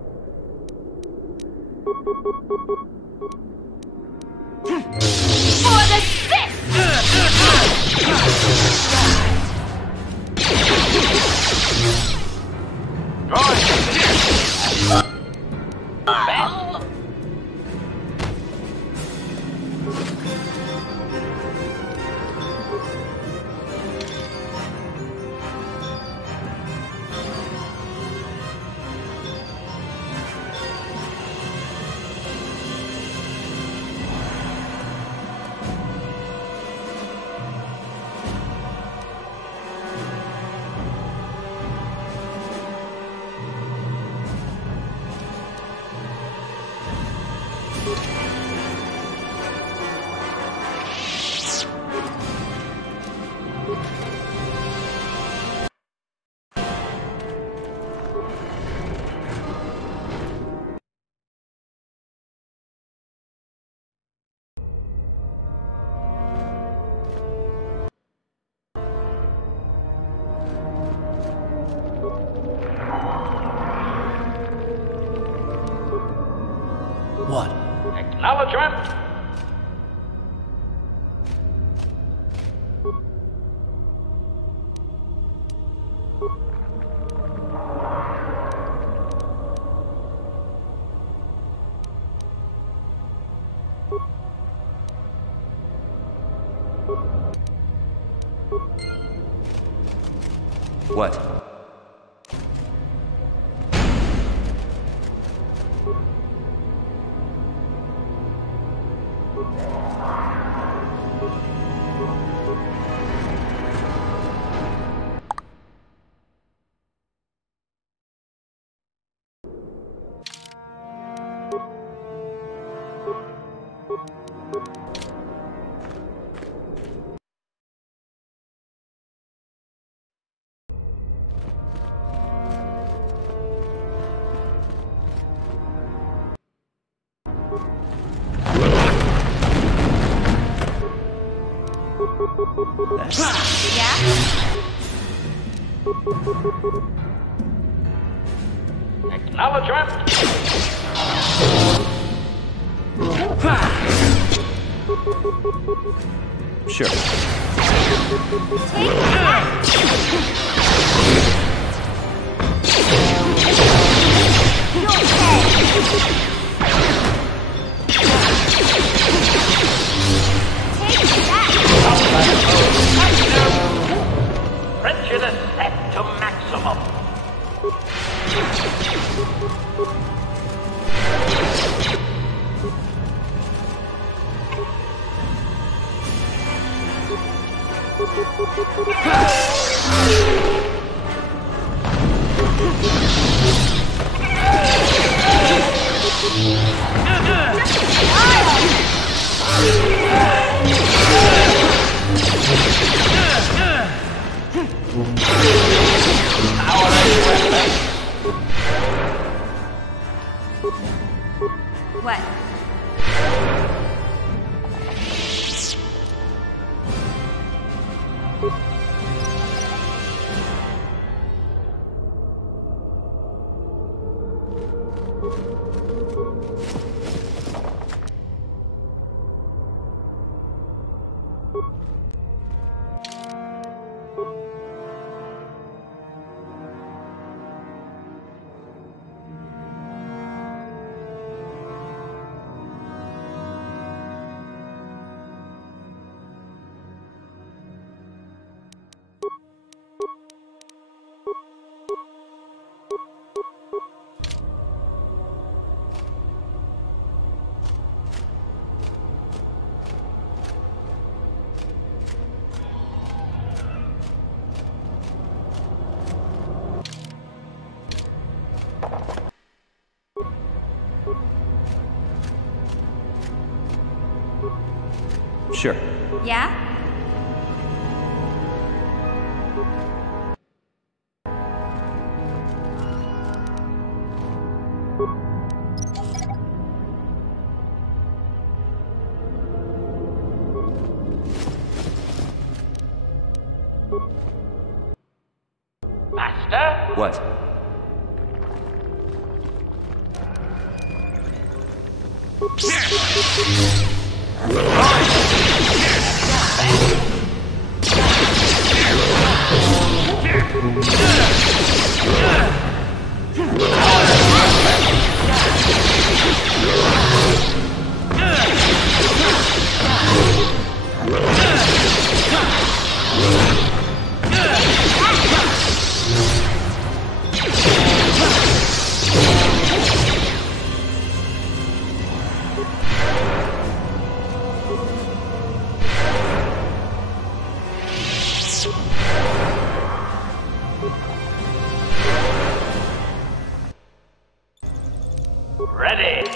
For the Sith! What? Acknowledgement! What? Acknowledgement! Sure. Prejudice set to maximum. What? Sure. Yeah? Master? What? Ready.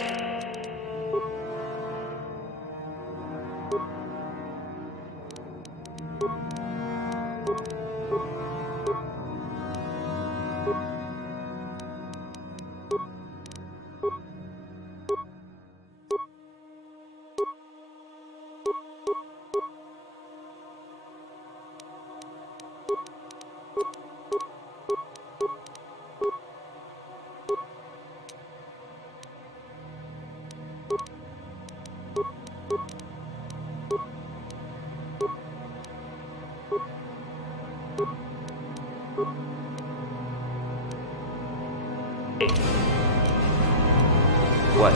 What?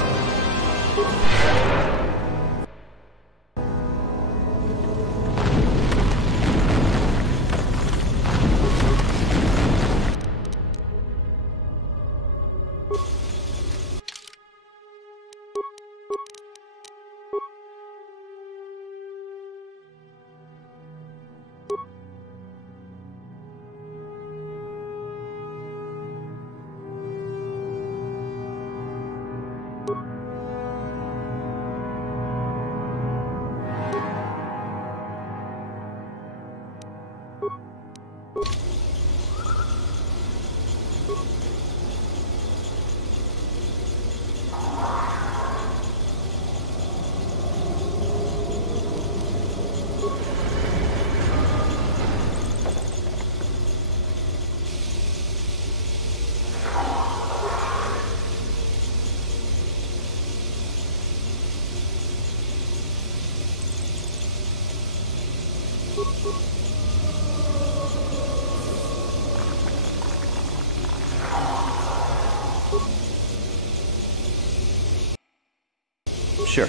Sure.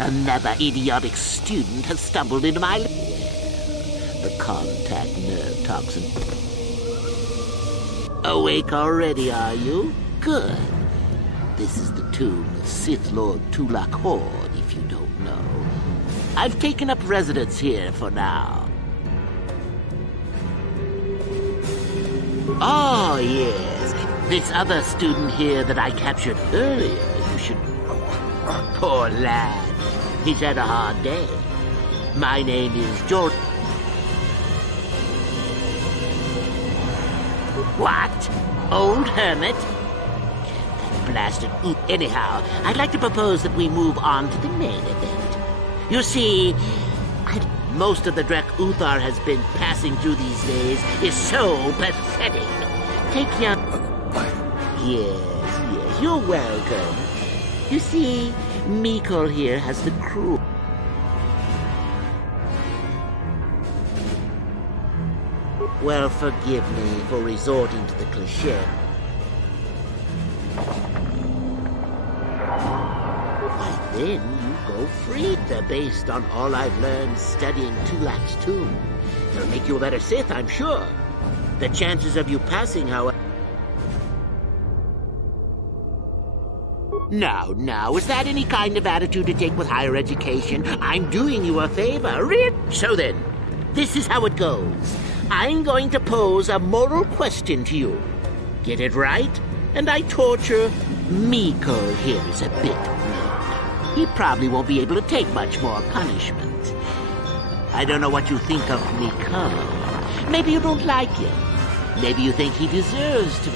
Another idiotic student has stumbled into my... The contact nerve toxin. Awake already, are you? Good. This is the tomb of Sith Lord Tulak Horde, if you don't know. I've taken up residence here for now. Oh, yes. This other student here that I captured earlier, you should... Poor lad. He's had a hard day. My name is George... What? Old hermit? Blasted. Anyhow, I'd like to propose that we move on to the main event. You see, most of the Drek Uthar has been passing through these days is so pathetic. Take young... Yes, you're welcome. You see, Mikol here has the crew. Well, forgive me for resorting to the cliché. Why, then you go free. They're based on all I've learned studying Tulak's tomb. It'll make you a better Sith, I'm sure. The chances of you passing, however... Now, is that any kind of attitude to take with higher education? I'm doing you a favor, really? So then, this is how it goes. I'm going to pose a moral question to you. Get it right, and I torture Mikol here is a bit weak. He probably won't be able to take much more punishment. I don't know what you think of Mikol. Maybe you don't like him. Maybe you think he deserves to...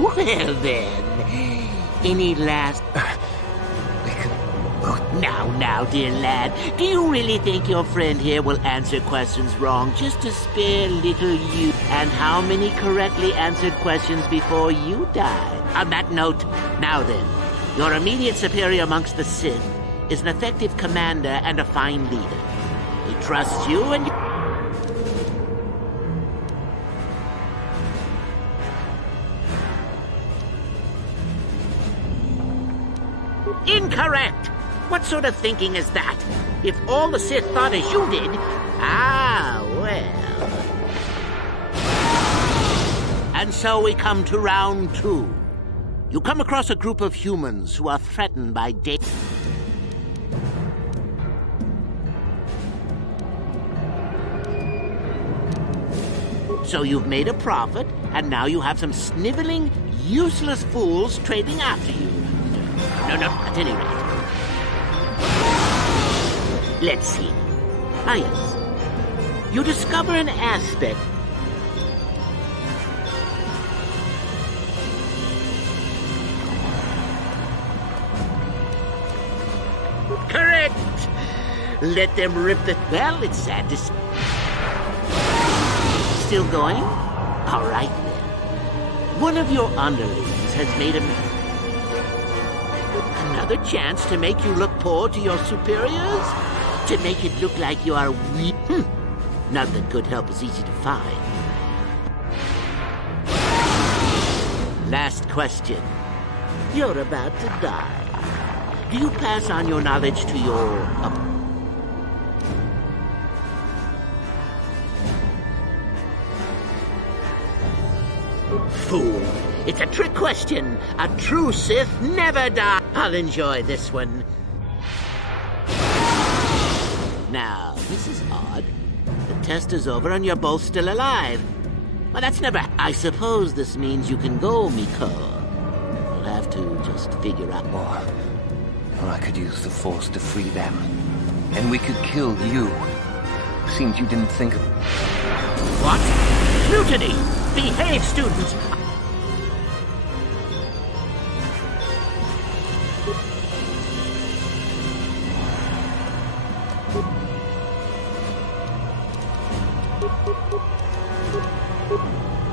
Well then, any last... Now, dear lad, do you really think your friend here will answer questions wrong just to spare little you? And how many correctly answered questions before you die? On that note, now then, your immediate superior amongst the Sith is an effective commander and a fine leader. He trusts you and... Incorrect! What sort of thinking is that? If all the Sith thought as you did... Ah, well... And so we come to round 2. You come across a group of humans who are threatened by So you've made a profit, and now you have some sniveling, useless fools trading after you. No, at any rate. Let's see. Ah, yes. You discover an aspect. Let them rip the... Well, it's sad to see. Still going? All right, then. One of your underlings has made another chance to make you look poor to your superiors? To make it look like you are weak? Not that good help is easy to find. Last question. You're about to die. Do you pass on your knowledge to your... Fool. It's a trick question. A true Sith never dies. I'll enjoy this one. Now, this is odd. The test is over and you're both still alive. Well, that's never... I suppose this means you can go, Miko. You'll have to just figure out more. Or I could use the Force to free them. And we could kill you. Seems you didn't think of... What? Mutiny! Behave, students!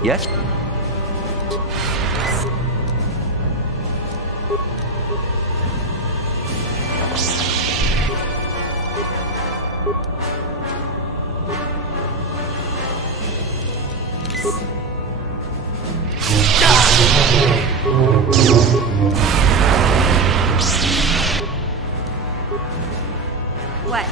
Yes? What?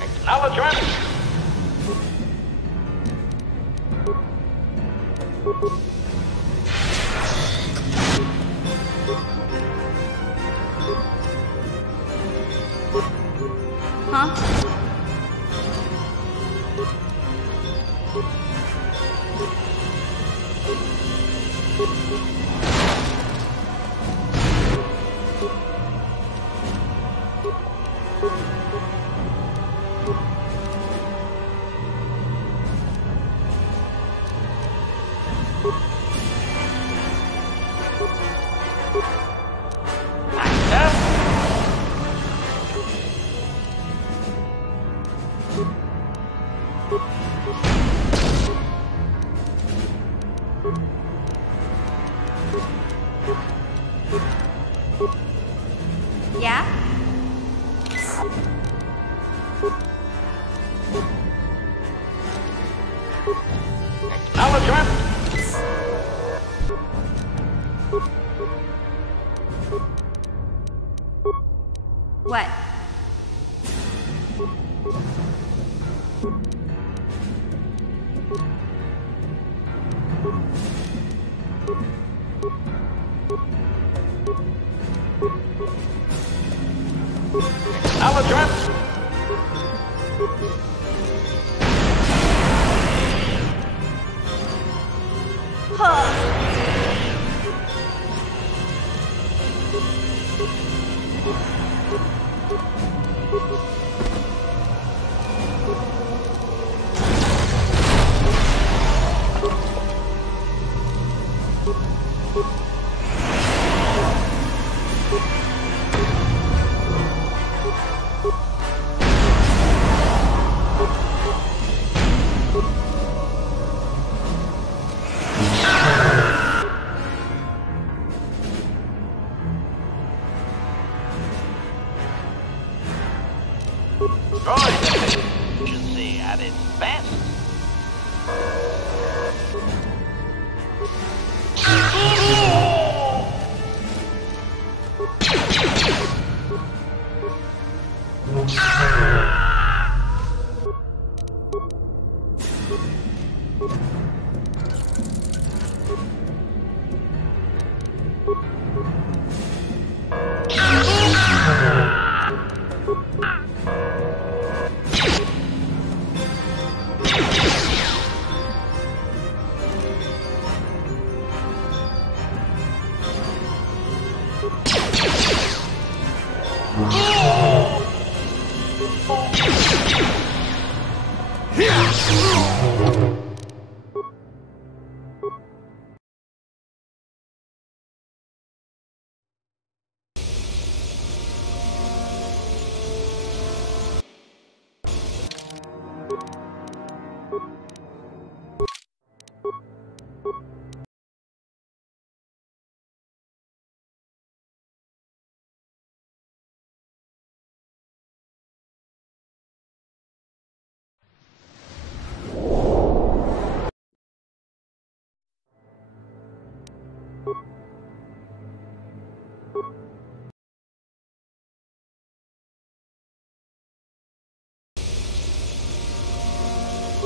Acknowledgement! Huh? Yeah? Acknowledgement! What? Acknowledgement! Efficiency at its best.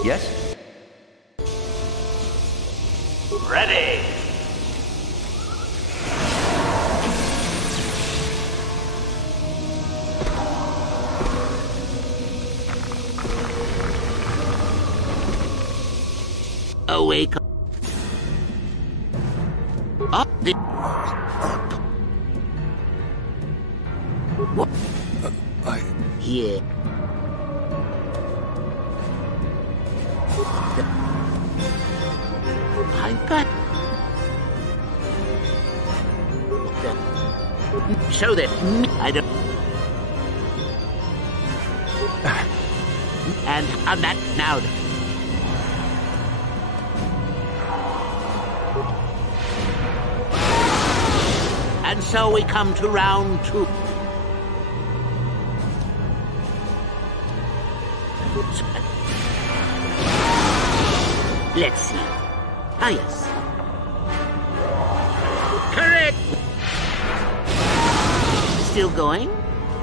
Yes? Ready! Awake up the... What? Here. I'm got... Show that I don't... And I'm not now. And so we come to round 2. Let's see. Ah, yes. Correct! Still going?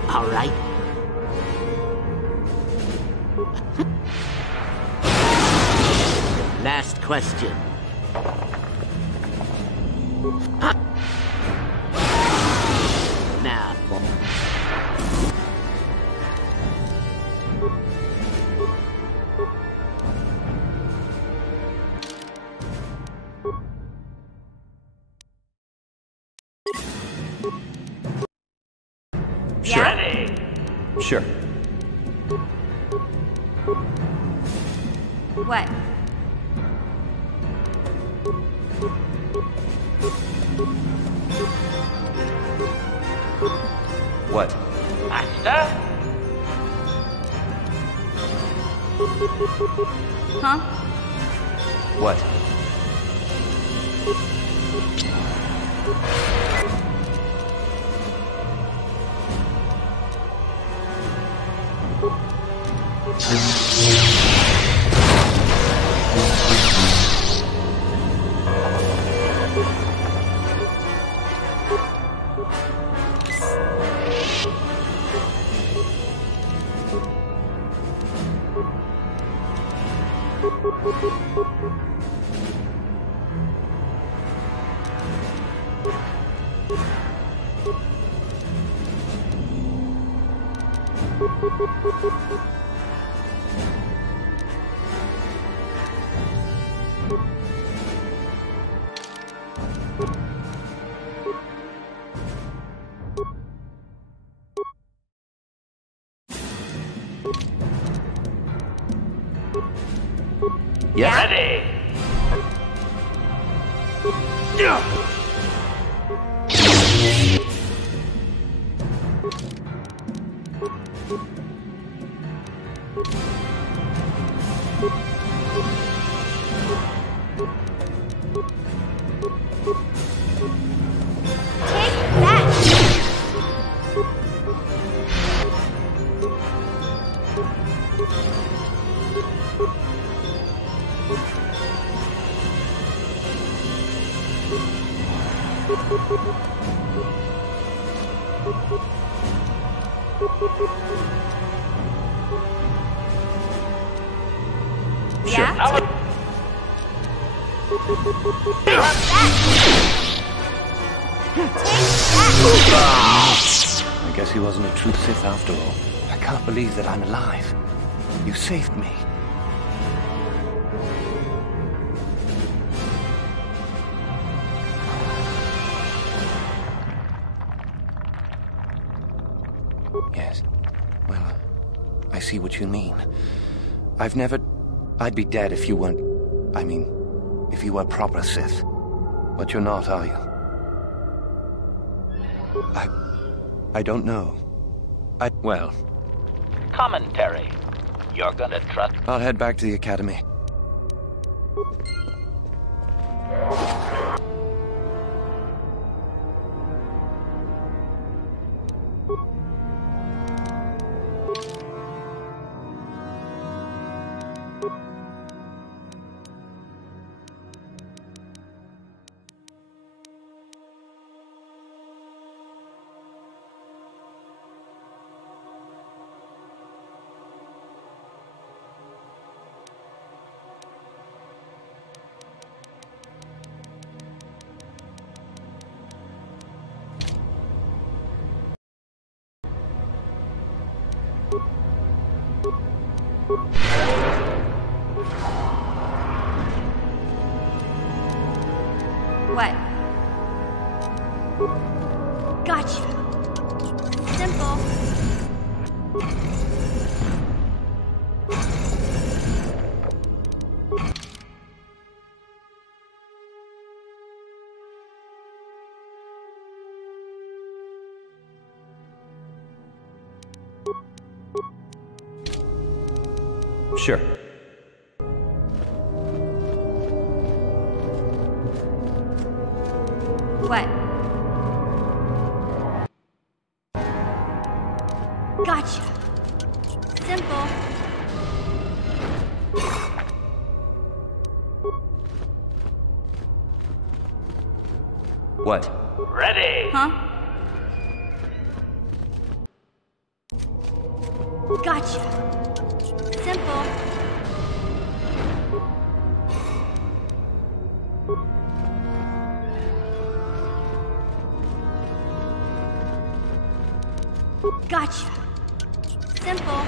All right. Last question. Now. Sure. Ready. Sure. What? What? Master? Huh? What? Yeah. Ready. Yeah? I guess he wasn't a true Sith after all. I can't believe that I'm alive. You saved me. Yes. Well, I see what you mean. I've never I'd be dead if you weren't... I mean, if you were proper Sith. But you're not, are you? I don't know. Well... Commentary. You're gonna trust... I'll head back to the Academy. What? Gotcha. Simple. Sure. What? Gotcha. Simple. What? Ready! Huh? Gotcha. Simple. Gotcha. Simple.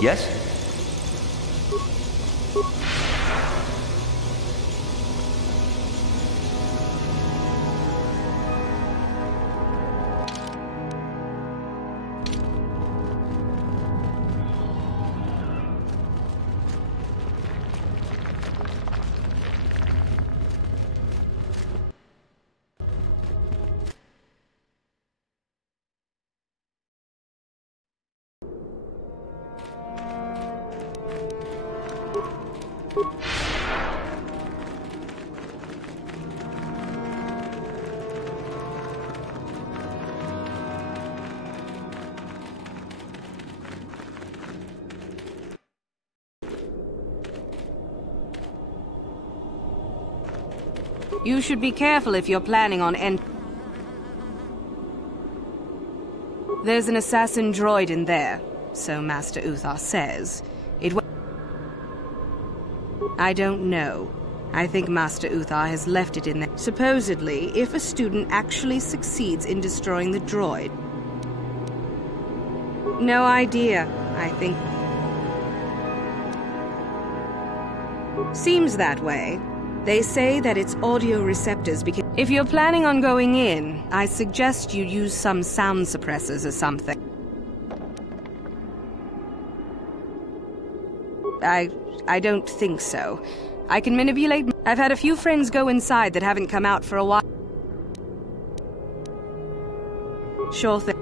Yes? You should be careful if you're planning on There's an assassin droid in there, so Master Uthar says. I don't know. I think Master Uthar has left it in there. Supposedly, if a student actually succeeds in destroying the droid. No idea, I think. Seems that way. They say that its audio receptors became... If you're planning on going in, I suggest you use some sound suppressors or something. I don't think so. I can manipulate... I've had a few friends go inside that haven't come out for a while. Sure thing.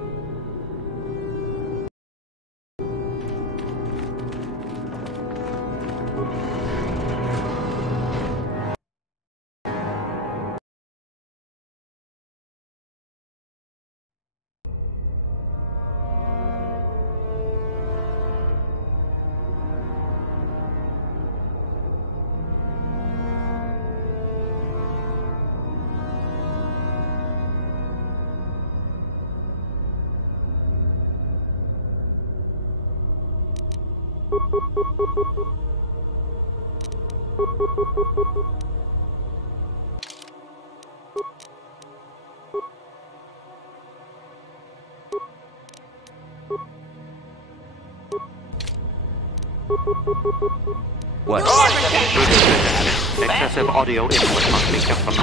What? Excessive audio input must be kept from the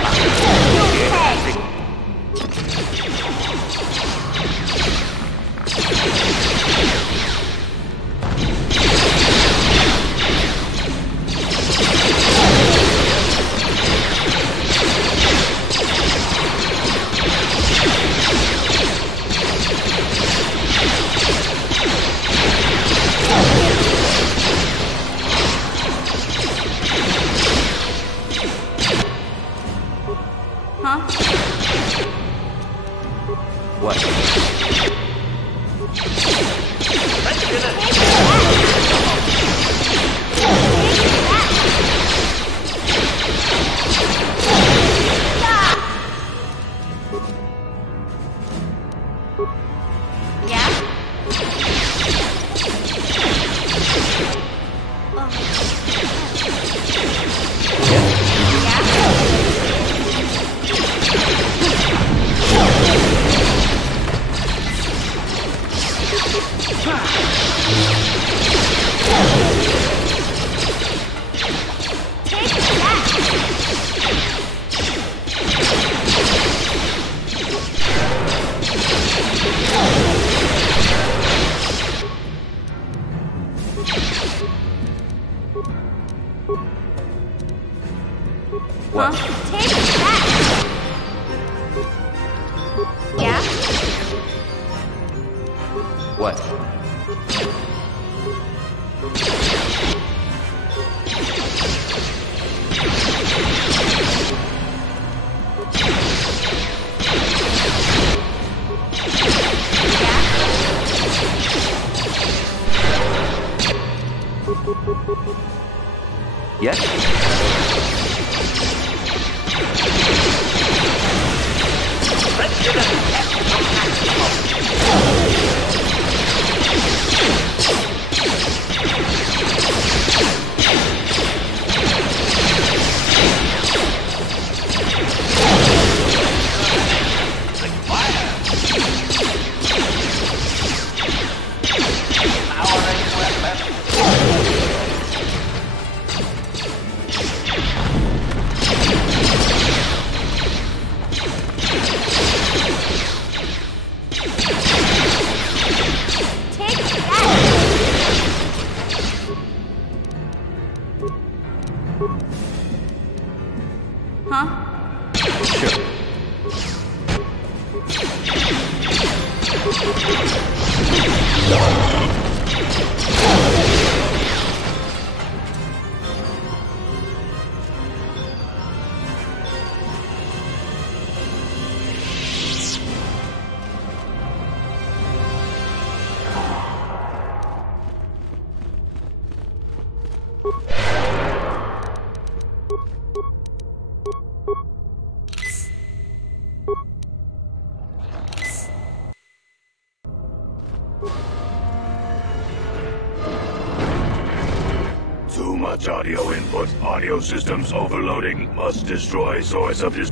What? What? Take that! Yeah? What? Yes? Too much audio input. Audio systems overloading. Must destroy source of this.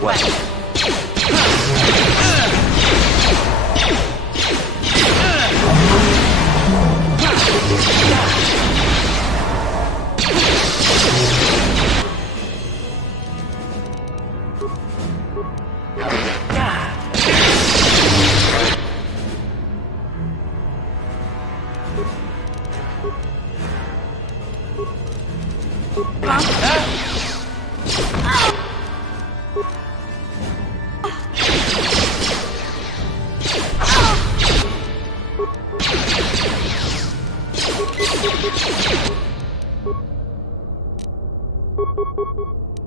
What?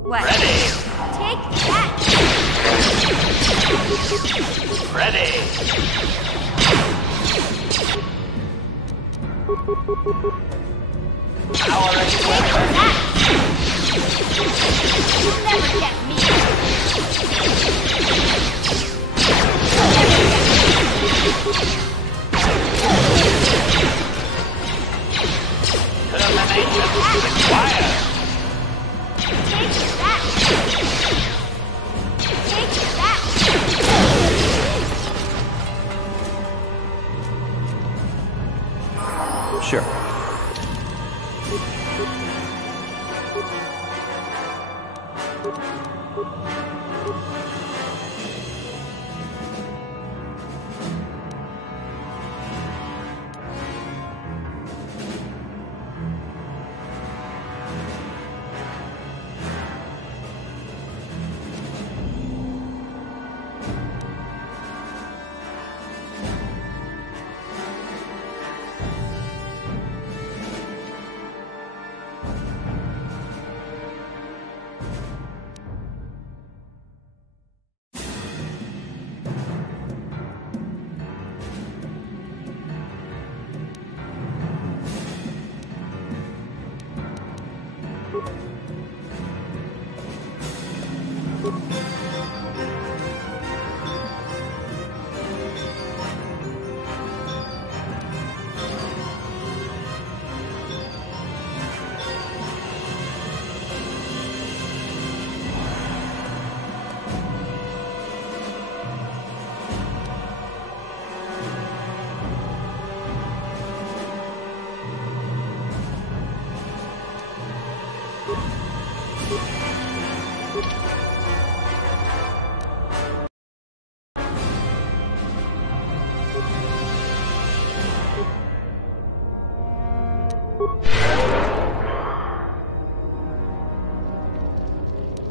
Ready. Take that! Ready. Power and Take that! You'll never get me! Illumination required. Take that! Take that! Sure.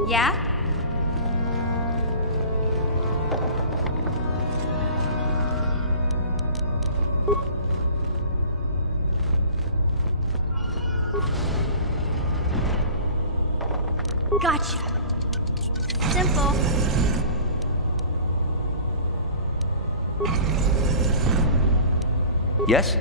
Yeah? Gotcha. Simple. Yes?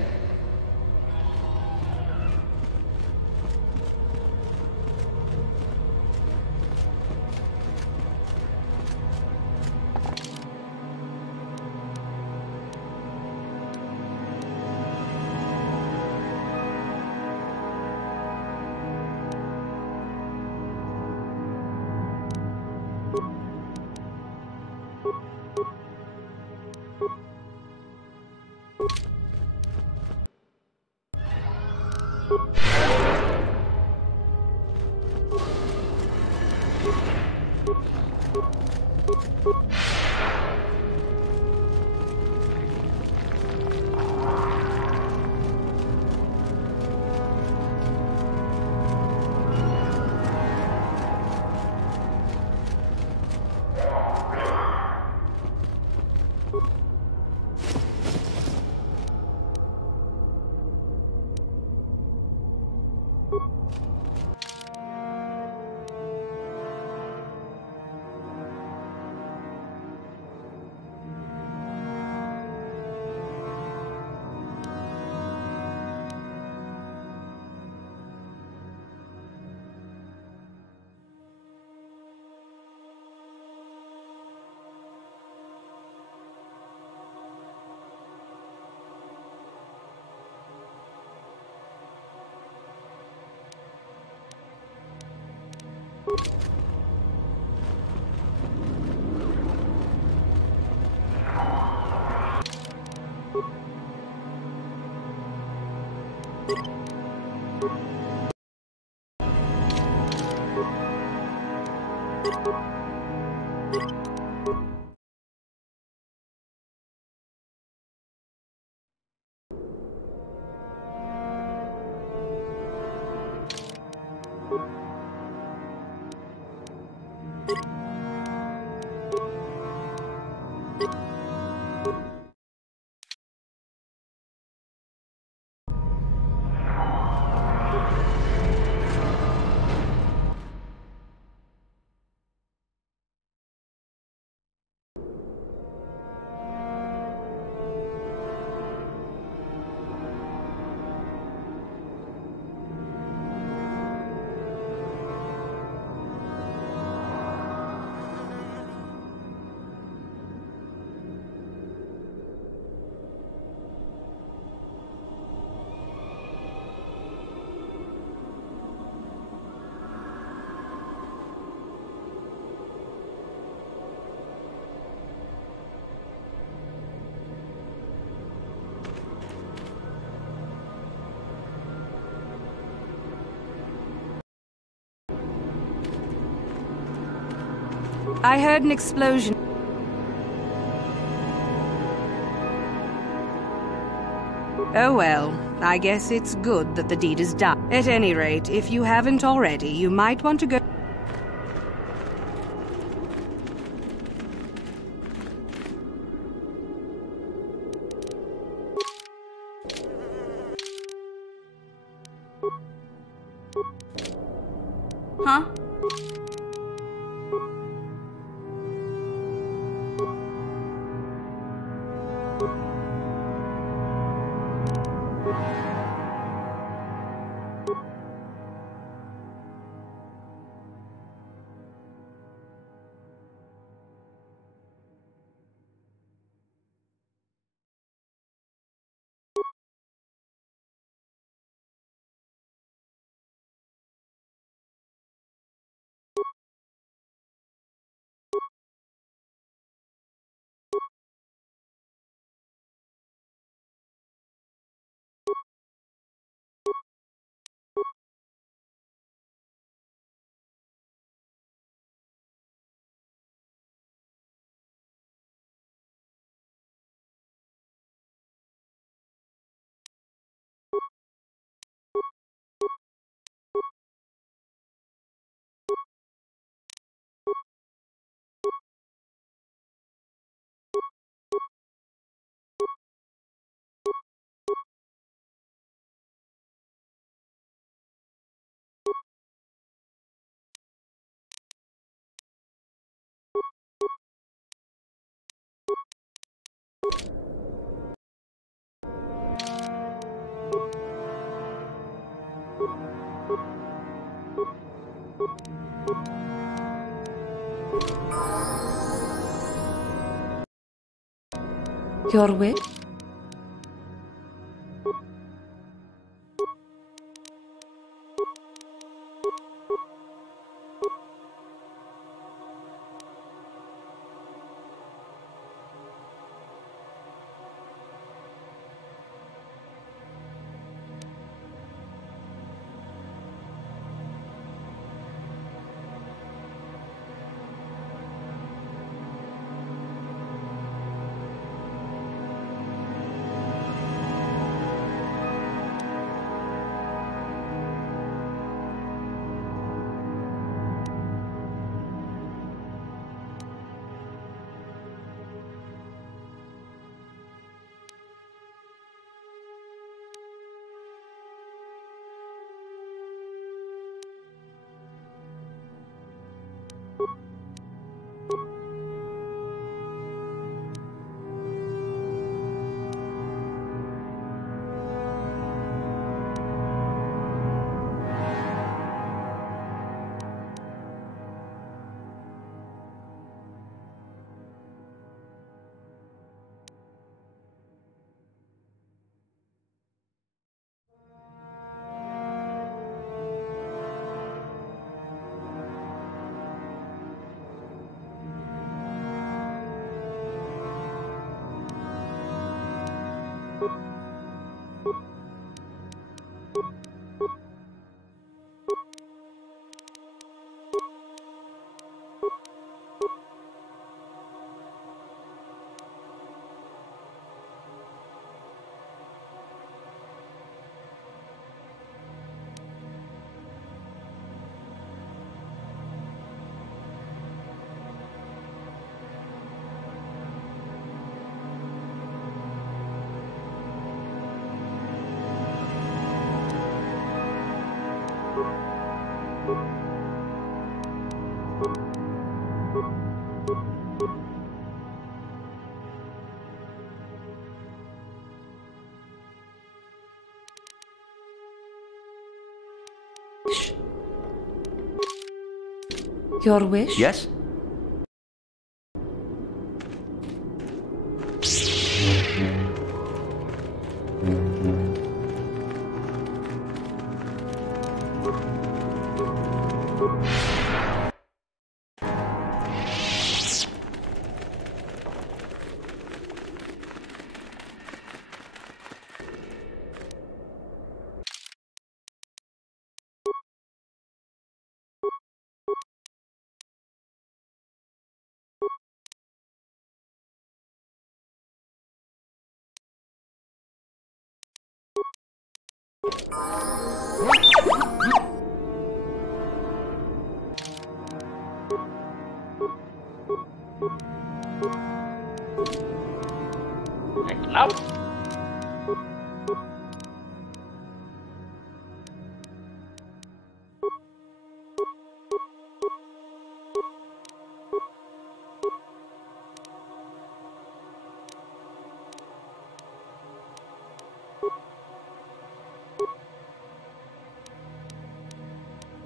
I heard an explosion. Oh well, I guess it's good that the deed is done. At any rate, if you haven't already, you might want to go... Huh? Your wish? Your wish? Yes? Up.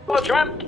Quadrant.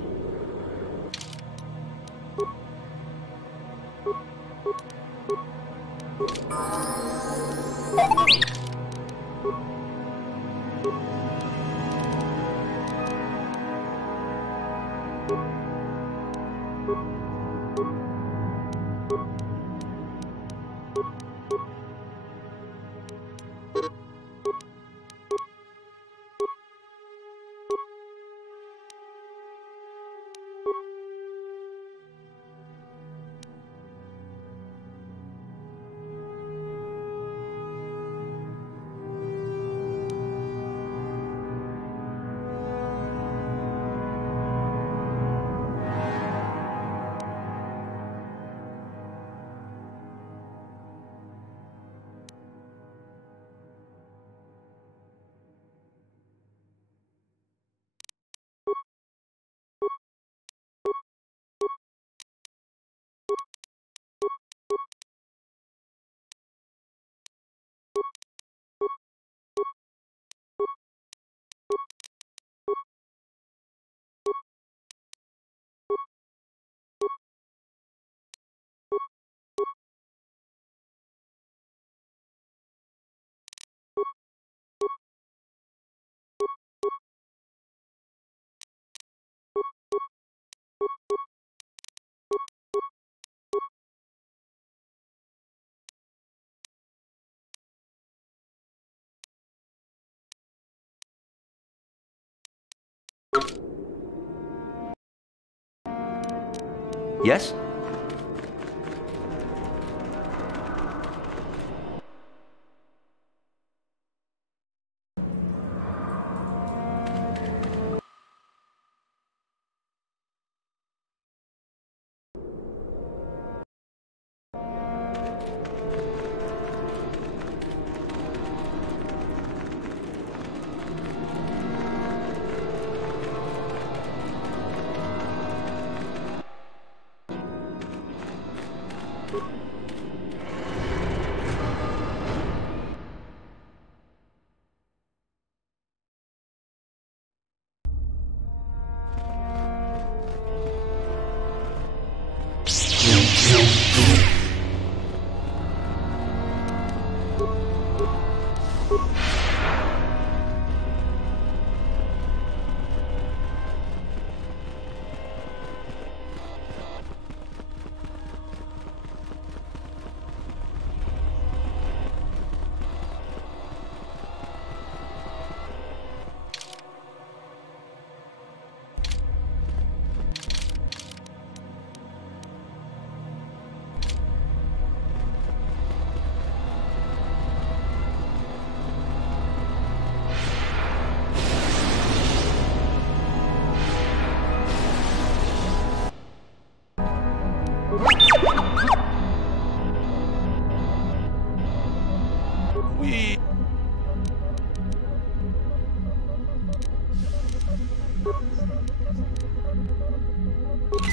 Yes?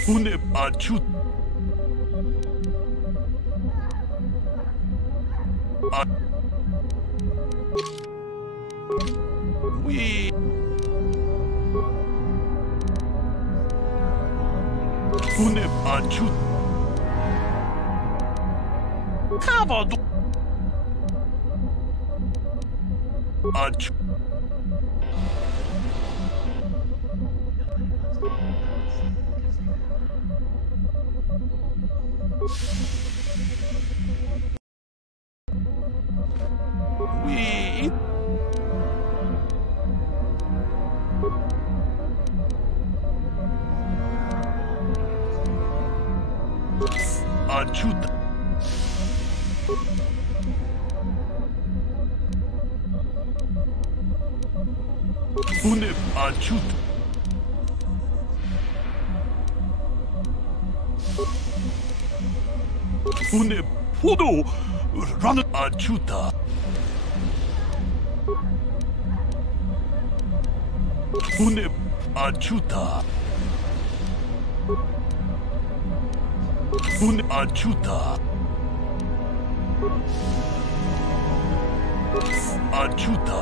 Une achut. Oui. Une achut. Cavado. Achut. Oui. Achut. Une achut. Une podo. Run achuta. Une achuta. Une achuta. Achuta.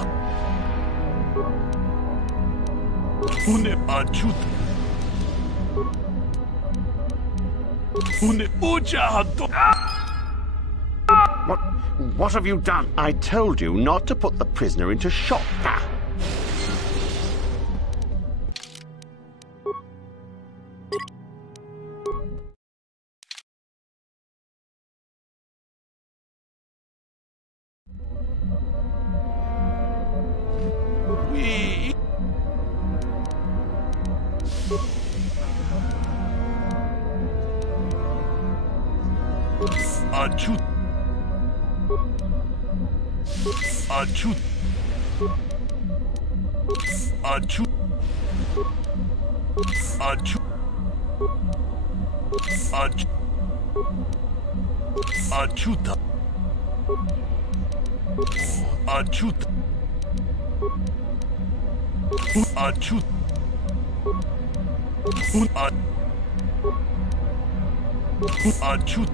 Une achuta. Une ujato. What have you done? I told you not to put the prisoner into shock. Oui. Achut. Achut. Achut. Achut. Achut. Achuta. Achut. Achut. Achut.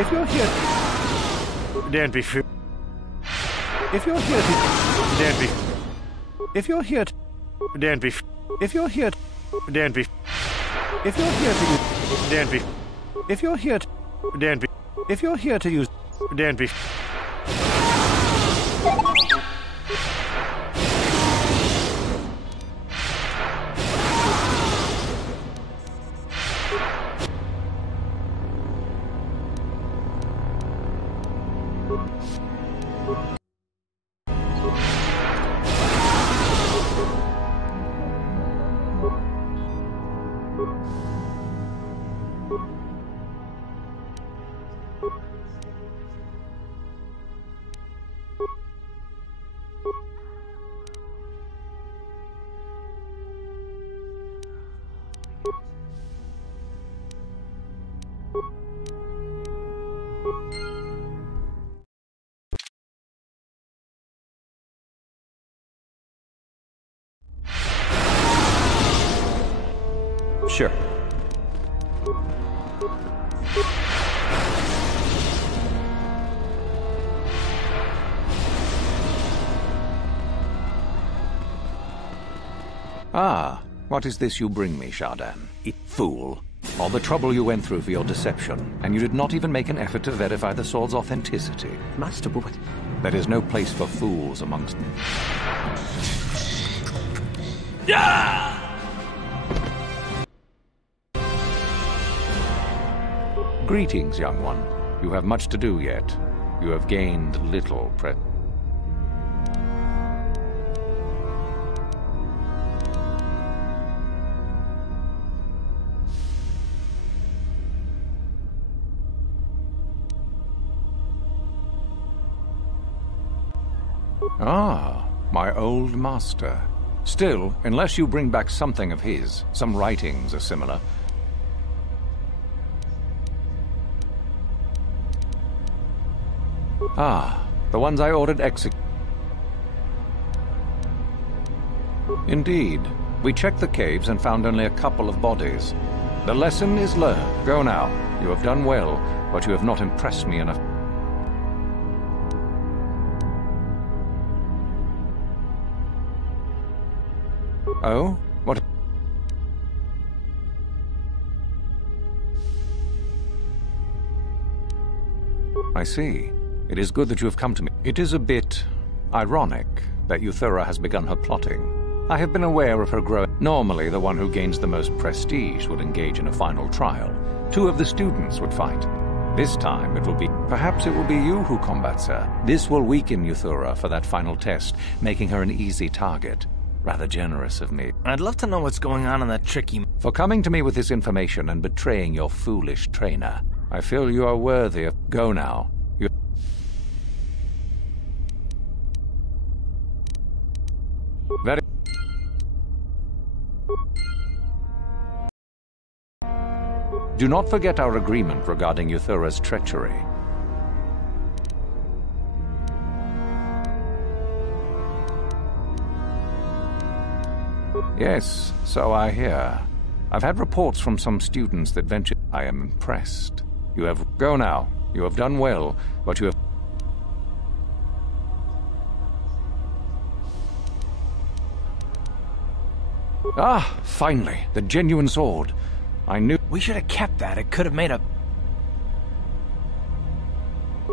If you're here, Don't be fool. if you're here to, Don't be. if you're here to, Don't be. if you're here to, Don't be. if you're here to use, Don't be. if you're here to, Don't be. if you're here to use, Don't be. Sure. Ah, what is this you bring me, Shardan? Fool. All the trouble you went through for your deception, and you did not even make an effort to verify the sword's authenticity. Master, but... There is no place for fools amongst... Yeah! Greetings, young one. You have much to do yet. You have gained little Ah, my old master. Still, unless you bring back something of his, some writings are similar. Ah, the ones I ordered Indeed. We checked the caves and found only a couple of bodies. The lesson is learned. Go now. You have done well, but you have not impressed me enough. Oh? What? I see. It is good that you have come to me. It is a bit ironic that Euthura has begun her plotting. I have been aware of her growing. Normally, the one who gains the most prestige would engage in a final trial. 2 of the students would fight. This time, it will be... Perhaps it will be you who combats her. This will weaken Euthura for that final test, making her an easy target. Rather generous of me. I'd love to know what's going on in that tricky... For coming to me with this information and betraying your foolish trainer. I feel you are worthy of... Go now. Very... Do not forget our agreement regarding Euthura's treachery. Yes, so I hear. I've had reports from some students that venture... I am impressed. You have... Go now. You have done well, but you have... Ah, finally, the genuine sword. I knew... We should have kept that. It could have made a...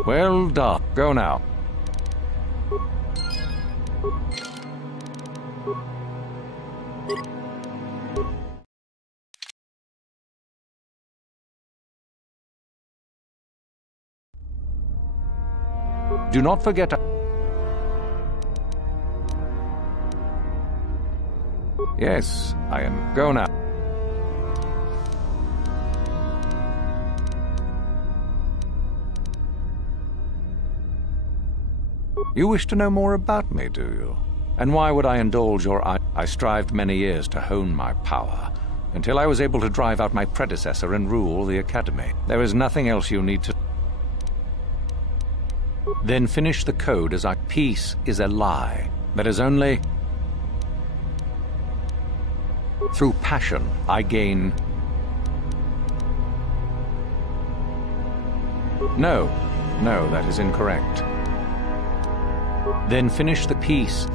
Well done. Go now. Do not forget... Yes, I am. Go now. You wish to know more about me, do you? And why would I indulge your... I strived many years to hone my power, until I was able to drive out my predecessor and rule the Academy. There is nothing else you need to... Then finish the code as I... Peace is a lie. That is only... Through passion, I gain... No, that is incorrect. Then finish the peace.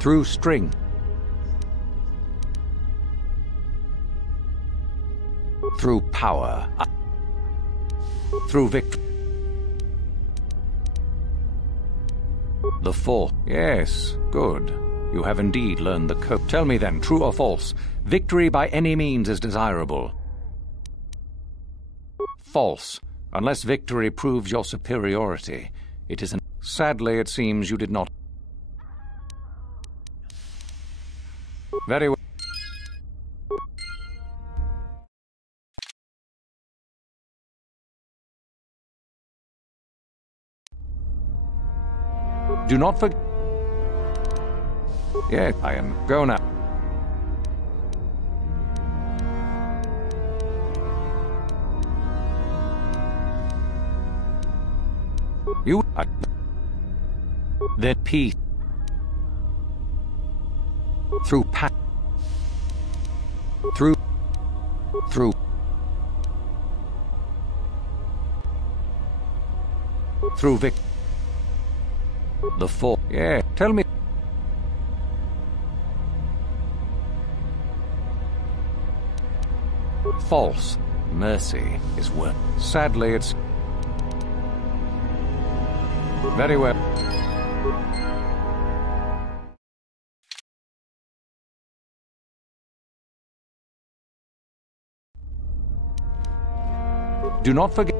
Through string. Through power. Through victory. The fourth. Yes, good. You have indeed learned the code. Tell me then, true or false, victory by any means is desirable. False. Unless victory proves your superiority, it is an... Sadly, it seems you did not... Very well. Do not forget... Yeah, I am. Go now. You... Then peace. Through Through Vic... The four... Yeah, tell me... False. Mercy is worth... Sadly, it's... Very well. Do not forget...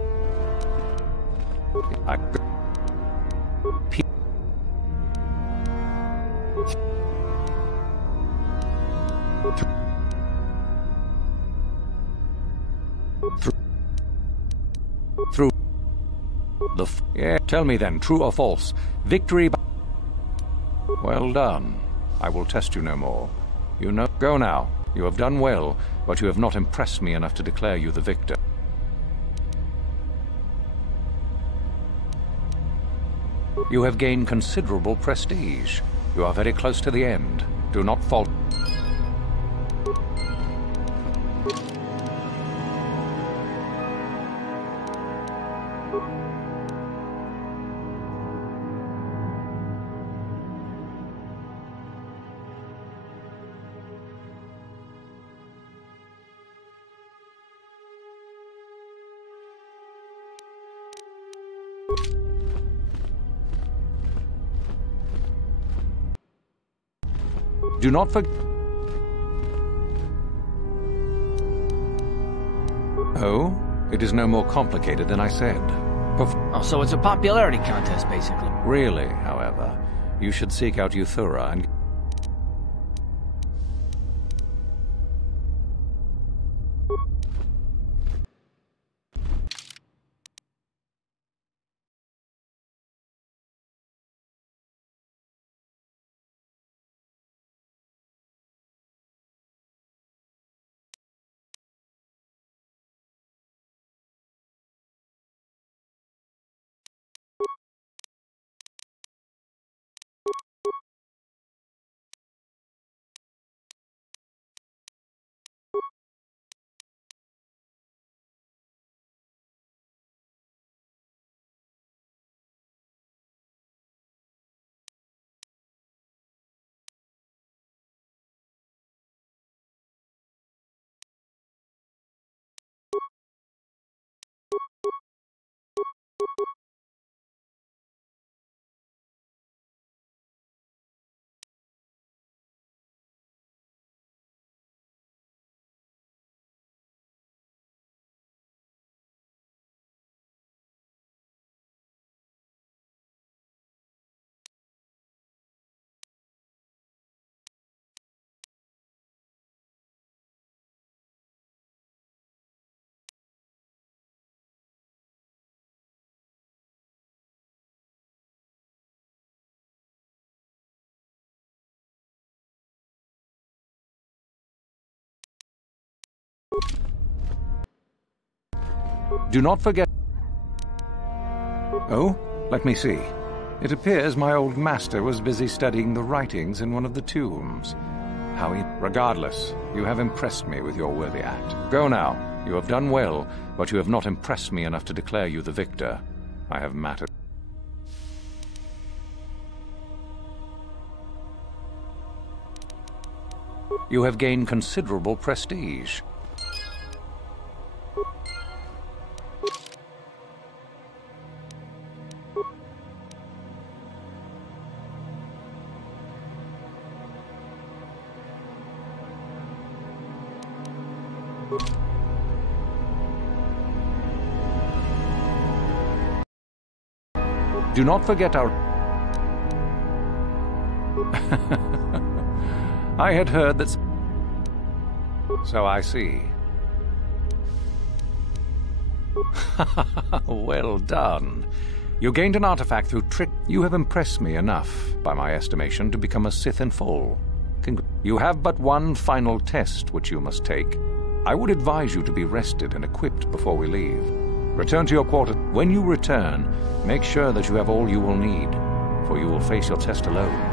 Through the yeah. Tell me then, true or false? Victory by... Well done. I will test you no more. You know... Go now. You have done well, but you have not impressed me enough to declare you the victor. You have gained considerable prestige. You are very close to the end. Do not fall... Do not forget... Oh? It is no more complicated than I said. Oh, so it's a popularity contest, basically. Really, however, you should seek out Euthura and... Do not forget... Oh, let me see. It appears my old master was busy studying the writings in one of the tombs. How he... Regardless, you have impressed me with your worthy act. Go now. You have done well, but you have not impressed me enough to declare you the victor. I have mattered. You have gained considerable prestige. Do not forget our... I had heard that... So I see. Well done. You gained an artifact through trick. You have impressed me enough, by my estimation, to become a Sith in full. You have but one final test which you must take. I would advise you to be rested and equipped before we leave. Return to your quarters. When you return, make sure that you have all you will need, for you will face your test alone.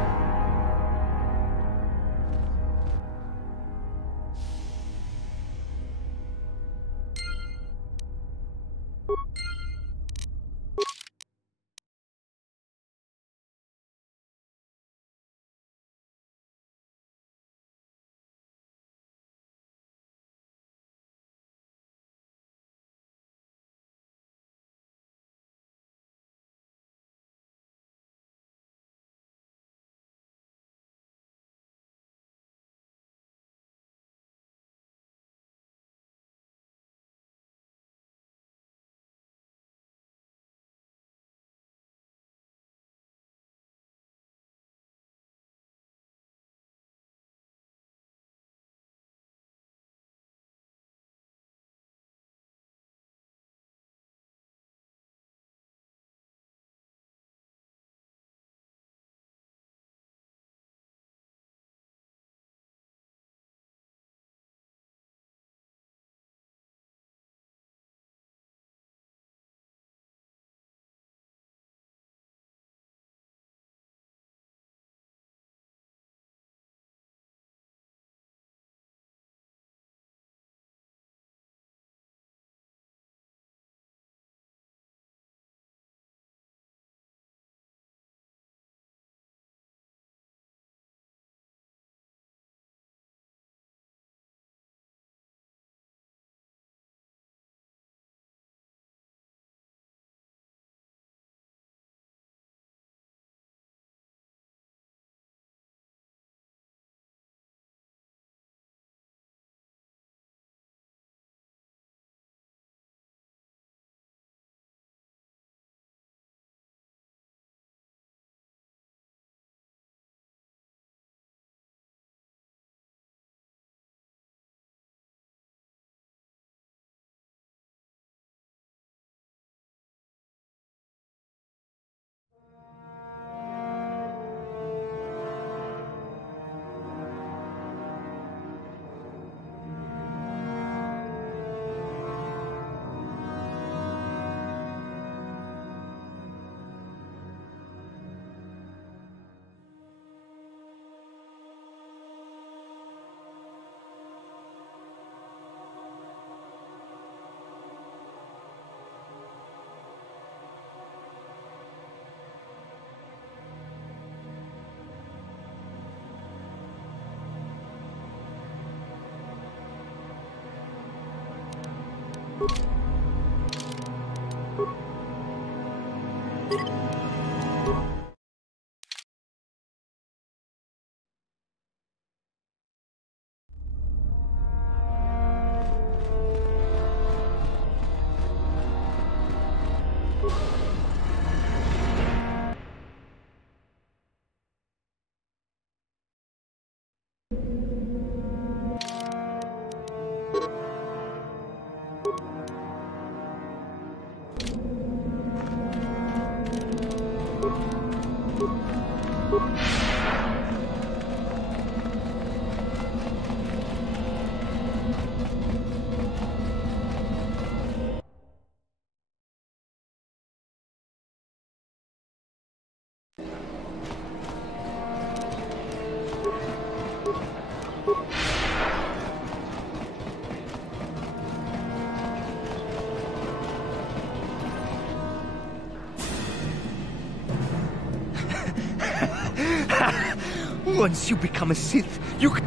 Once you become a Sith, you can...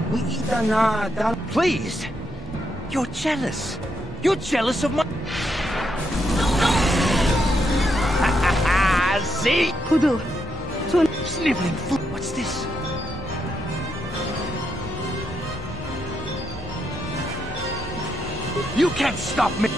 Please! You're jealous! You're jealous of my... See? KotOR. Sniveling fool. What's this? You can't stop me!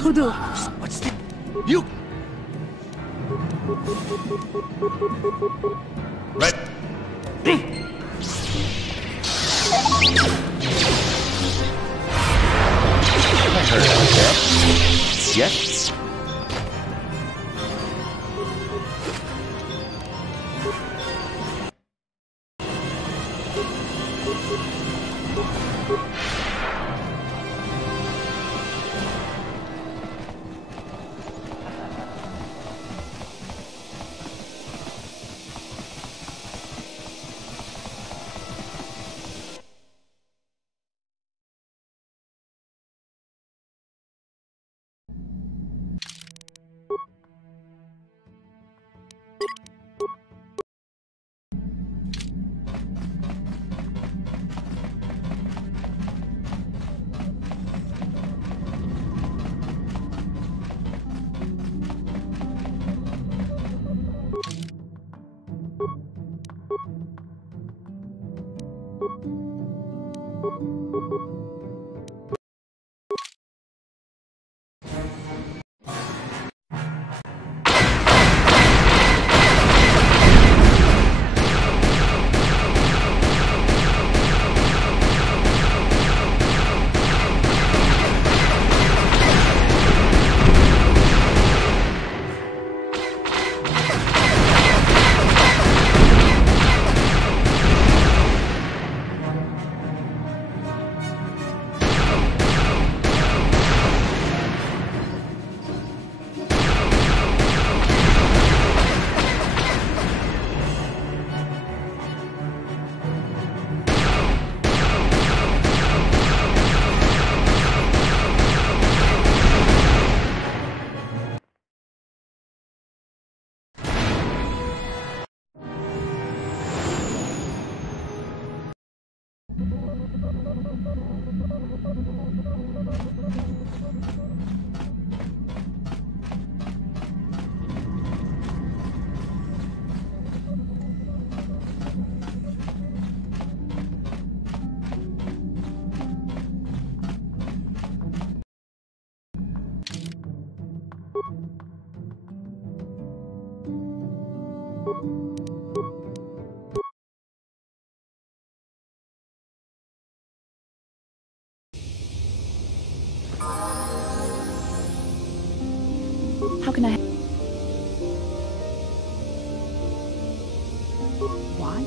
KotOR. What's this? You... Red. I heard about that. Yes? How can I... Why?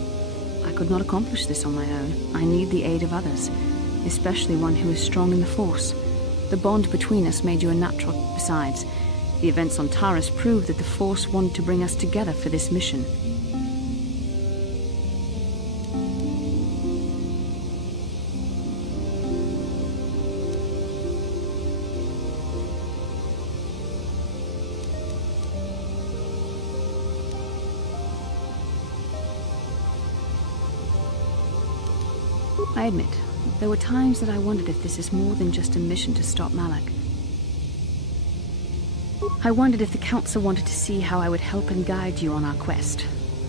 I could not accomplish this on my own. I need the aid of others, especially one who is strong in the Force. The bond between us made you a natural. Besides, the events on Taris prove that the Force wanted to bring us together for this mission. I admit, there were times that I wondered if this is more than just a mission to stop Malak. I wondered if the Council wanted to see how I would help and guide you on our quest.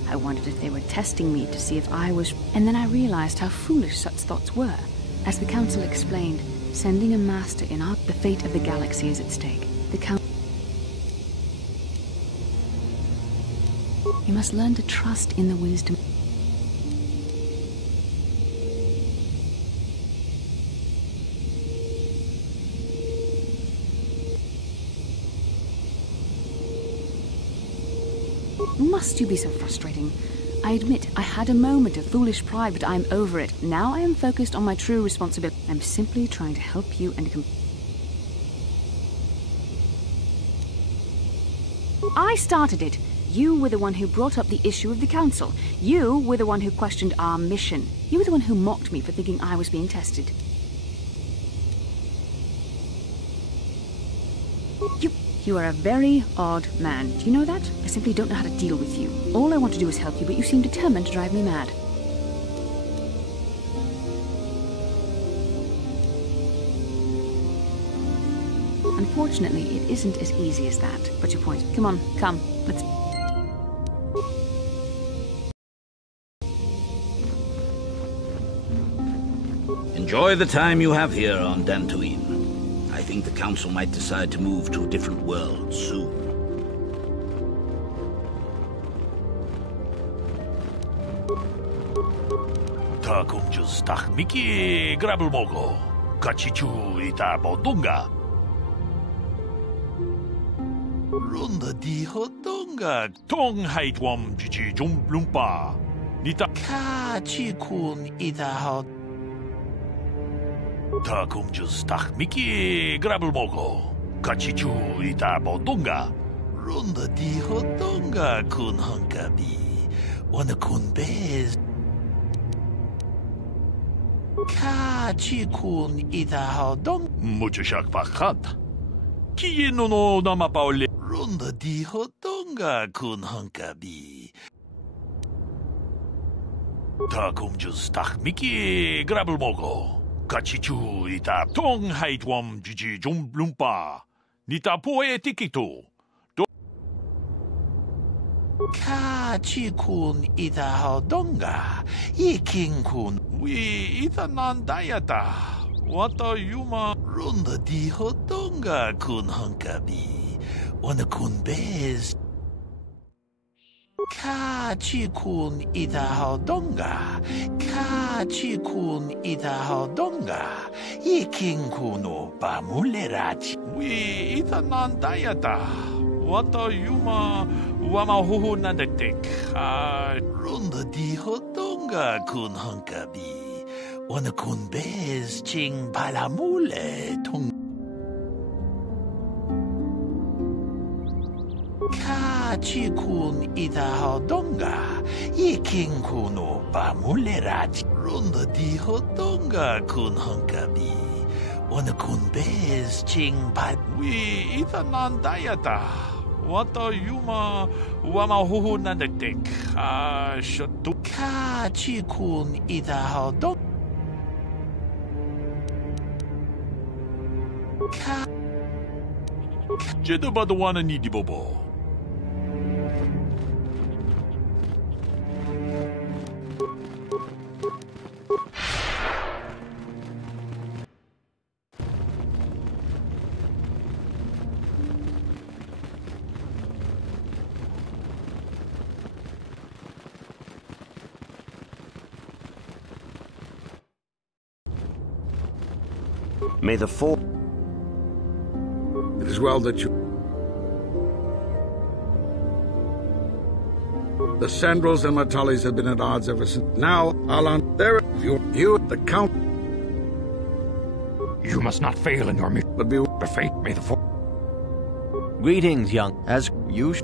I wondered if they were testing me to see if I was... And then I realized how foolish such thoughts were. As the Council explained, sending a master in our... The fate of the galaxy is at stake. The Council... You must learn to trust in the wisdom... Must you be so frustrating? I admit, I had a moment of foolish pride, but I'm over it. Now I am focused on my true responsibility. I'm simply trying to help you and... I started it. You were the one who brought up the issue of the Council. You were the one who questioned our mission. You were the one who mocked me for thinking I was being tested. You are a very odd man. Do you know that? I simply don't know how to deal with you. All I want to do is help you, but you seem determined to drive me mad. Unfortunately, it isn't as easy as that. But your point. Come on, come. Let's... Enjoy the time you have here on Dantooine. I think the Council might decide to move to a different world soon. Takumjus takmiki grabelmogo. Kachichu ita bodunga. Runda di hodunga. Tong haitwam jichi jumplumpa. Nita kachikun ita hod. Takumjus takmiki grabelmogo. Kachichu ita bodunga. Runda di hodunga kun hunkabi. Wana kun bez. Kachikun ita hodung. Muchashak pakat. Kiyeno no namapaole. Runda di hodunga kun hunkabi. Takumjus takmiki grabelmogo. Kachichu ita tong haitwam jiji jumplumpa. Nita poe tikito. Kachikun Itahodonga, Ikinkun, we Itanandayata, Wata Yuma, Runda Dihodonga kun Hunkabi, Wanakun Bez. Kachikun Itahodonga, Kachikun Itahodonga, Ikinkuno Bamulerachi, we Itanandayata, Wata Yuma. Wamahuhu nadatik. Runda dihodonga kun hunkabi. Wana kun bez ching palamule tung. Kachi kun idahodonga. Iking kuno bamulerachi. Runda dihodonga kun hunkabi. Wana kun bez ching pal. We itanandayata. Wata Yuma Wamahuhu nadatik. Shatu Kachikun Idahodong. Jedabadawana Nidibobo. May the four... It is well that you... The Sandals and Matalis have been at odds ever since. Now, Alan, there you, the Count... You must not fail in your mission. But be... The fate may the four... Greetings, young. As you...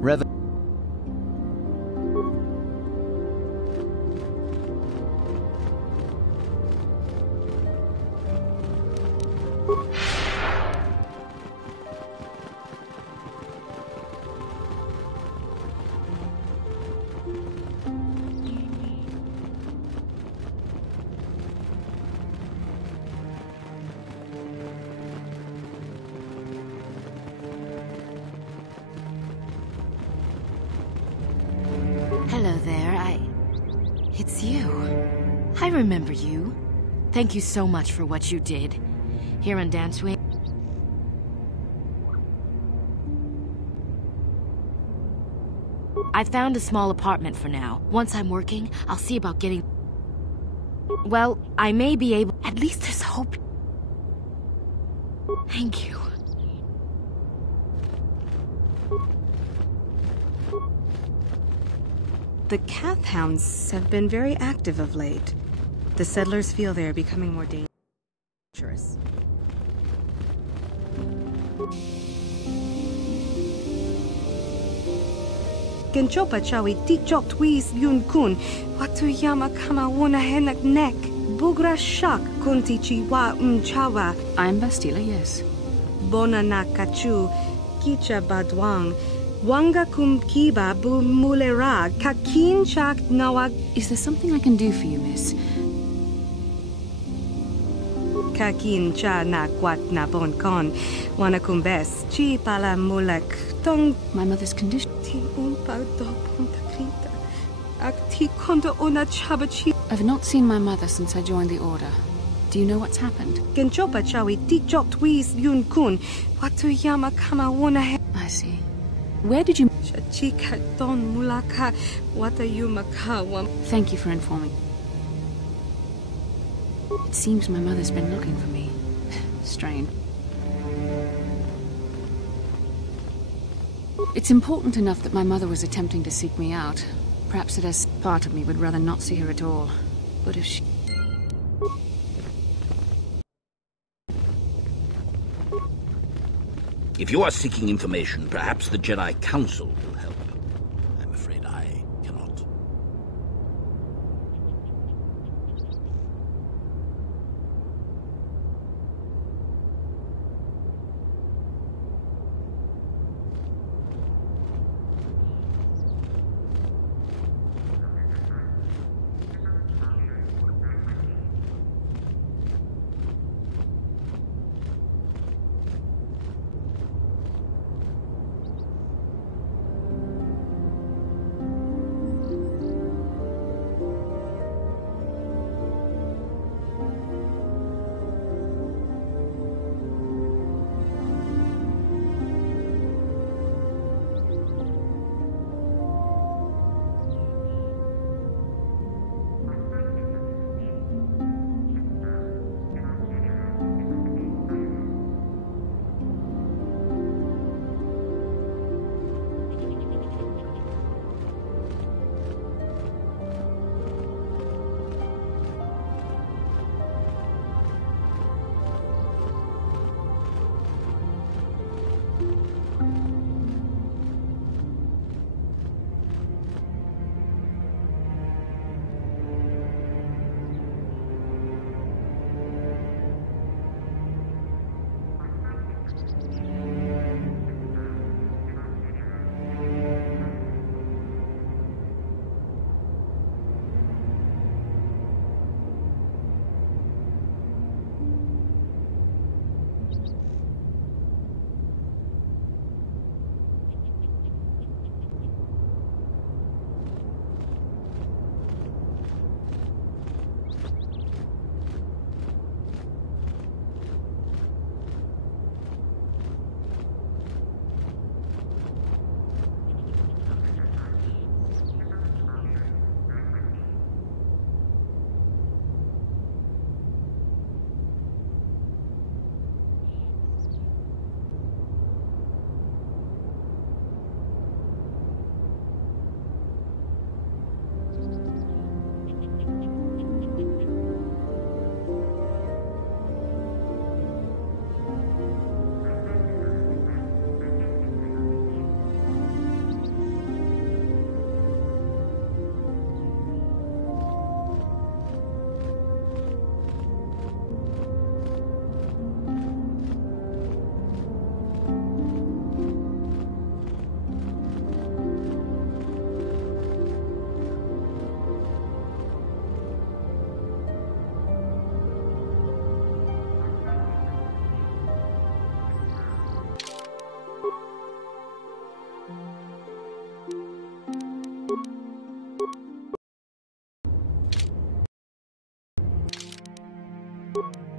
Reverend... Hello there, It's you. I remember you. Thank you so much for what you did. Here on Dantooine. I found a small apartment for now. Once I'm working, I'll see about getting... Well, I may be able... At least there's hope. Thank you. The Cath Hounds have been very active of late. The settlers feel they are becoming more dangerous. Genchopa chawi tikchok twis yun kun, watu yama kama wona henak nek, bugra shak kunti chiwa chawa. I'm Bastila, yes. Bona na kachu, kicha badwang, wanga kum kiba bu mulera, kakin chak nawag. Is there something I can do for you, miss? Kakin cha na kwat na bon kon, wana kumbes, chi pala mulek, tong. My mother's condition. I've not seen my mother since I joined the Order. Do you know what's happened? I see. Where did you... Thank you for informing. It seems my mother's been looking for me. Strange. It's important enough that my mother was attempting to seek me out. Perhaps it has part of me would rather not see her at all. But if she... If you are seeking information, perhaps the Jedi Council will help. I'm afraid I cannot. it.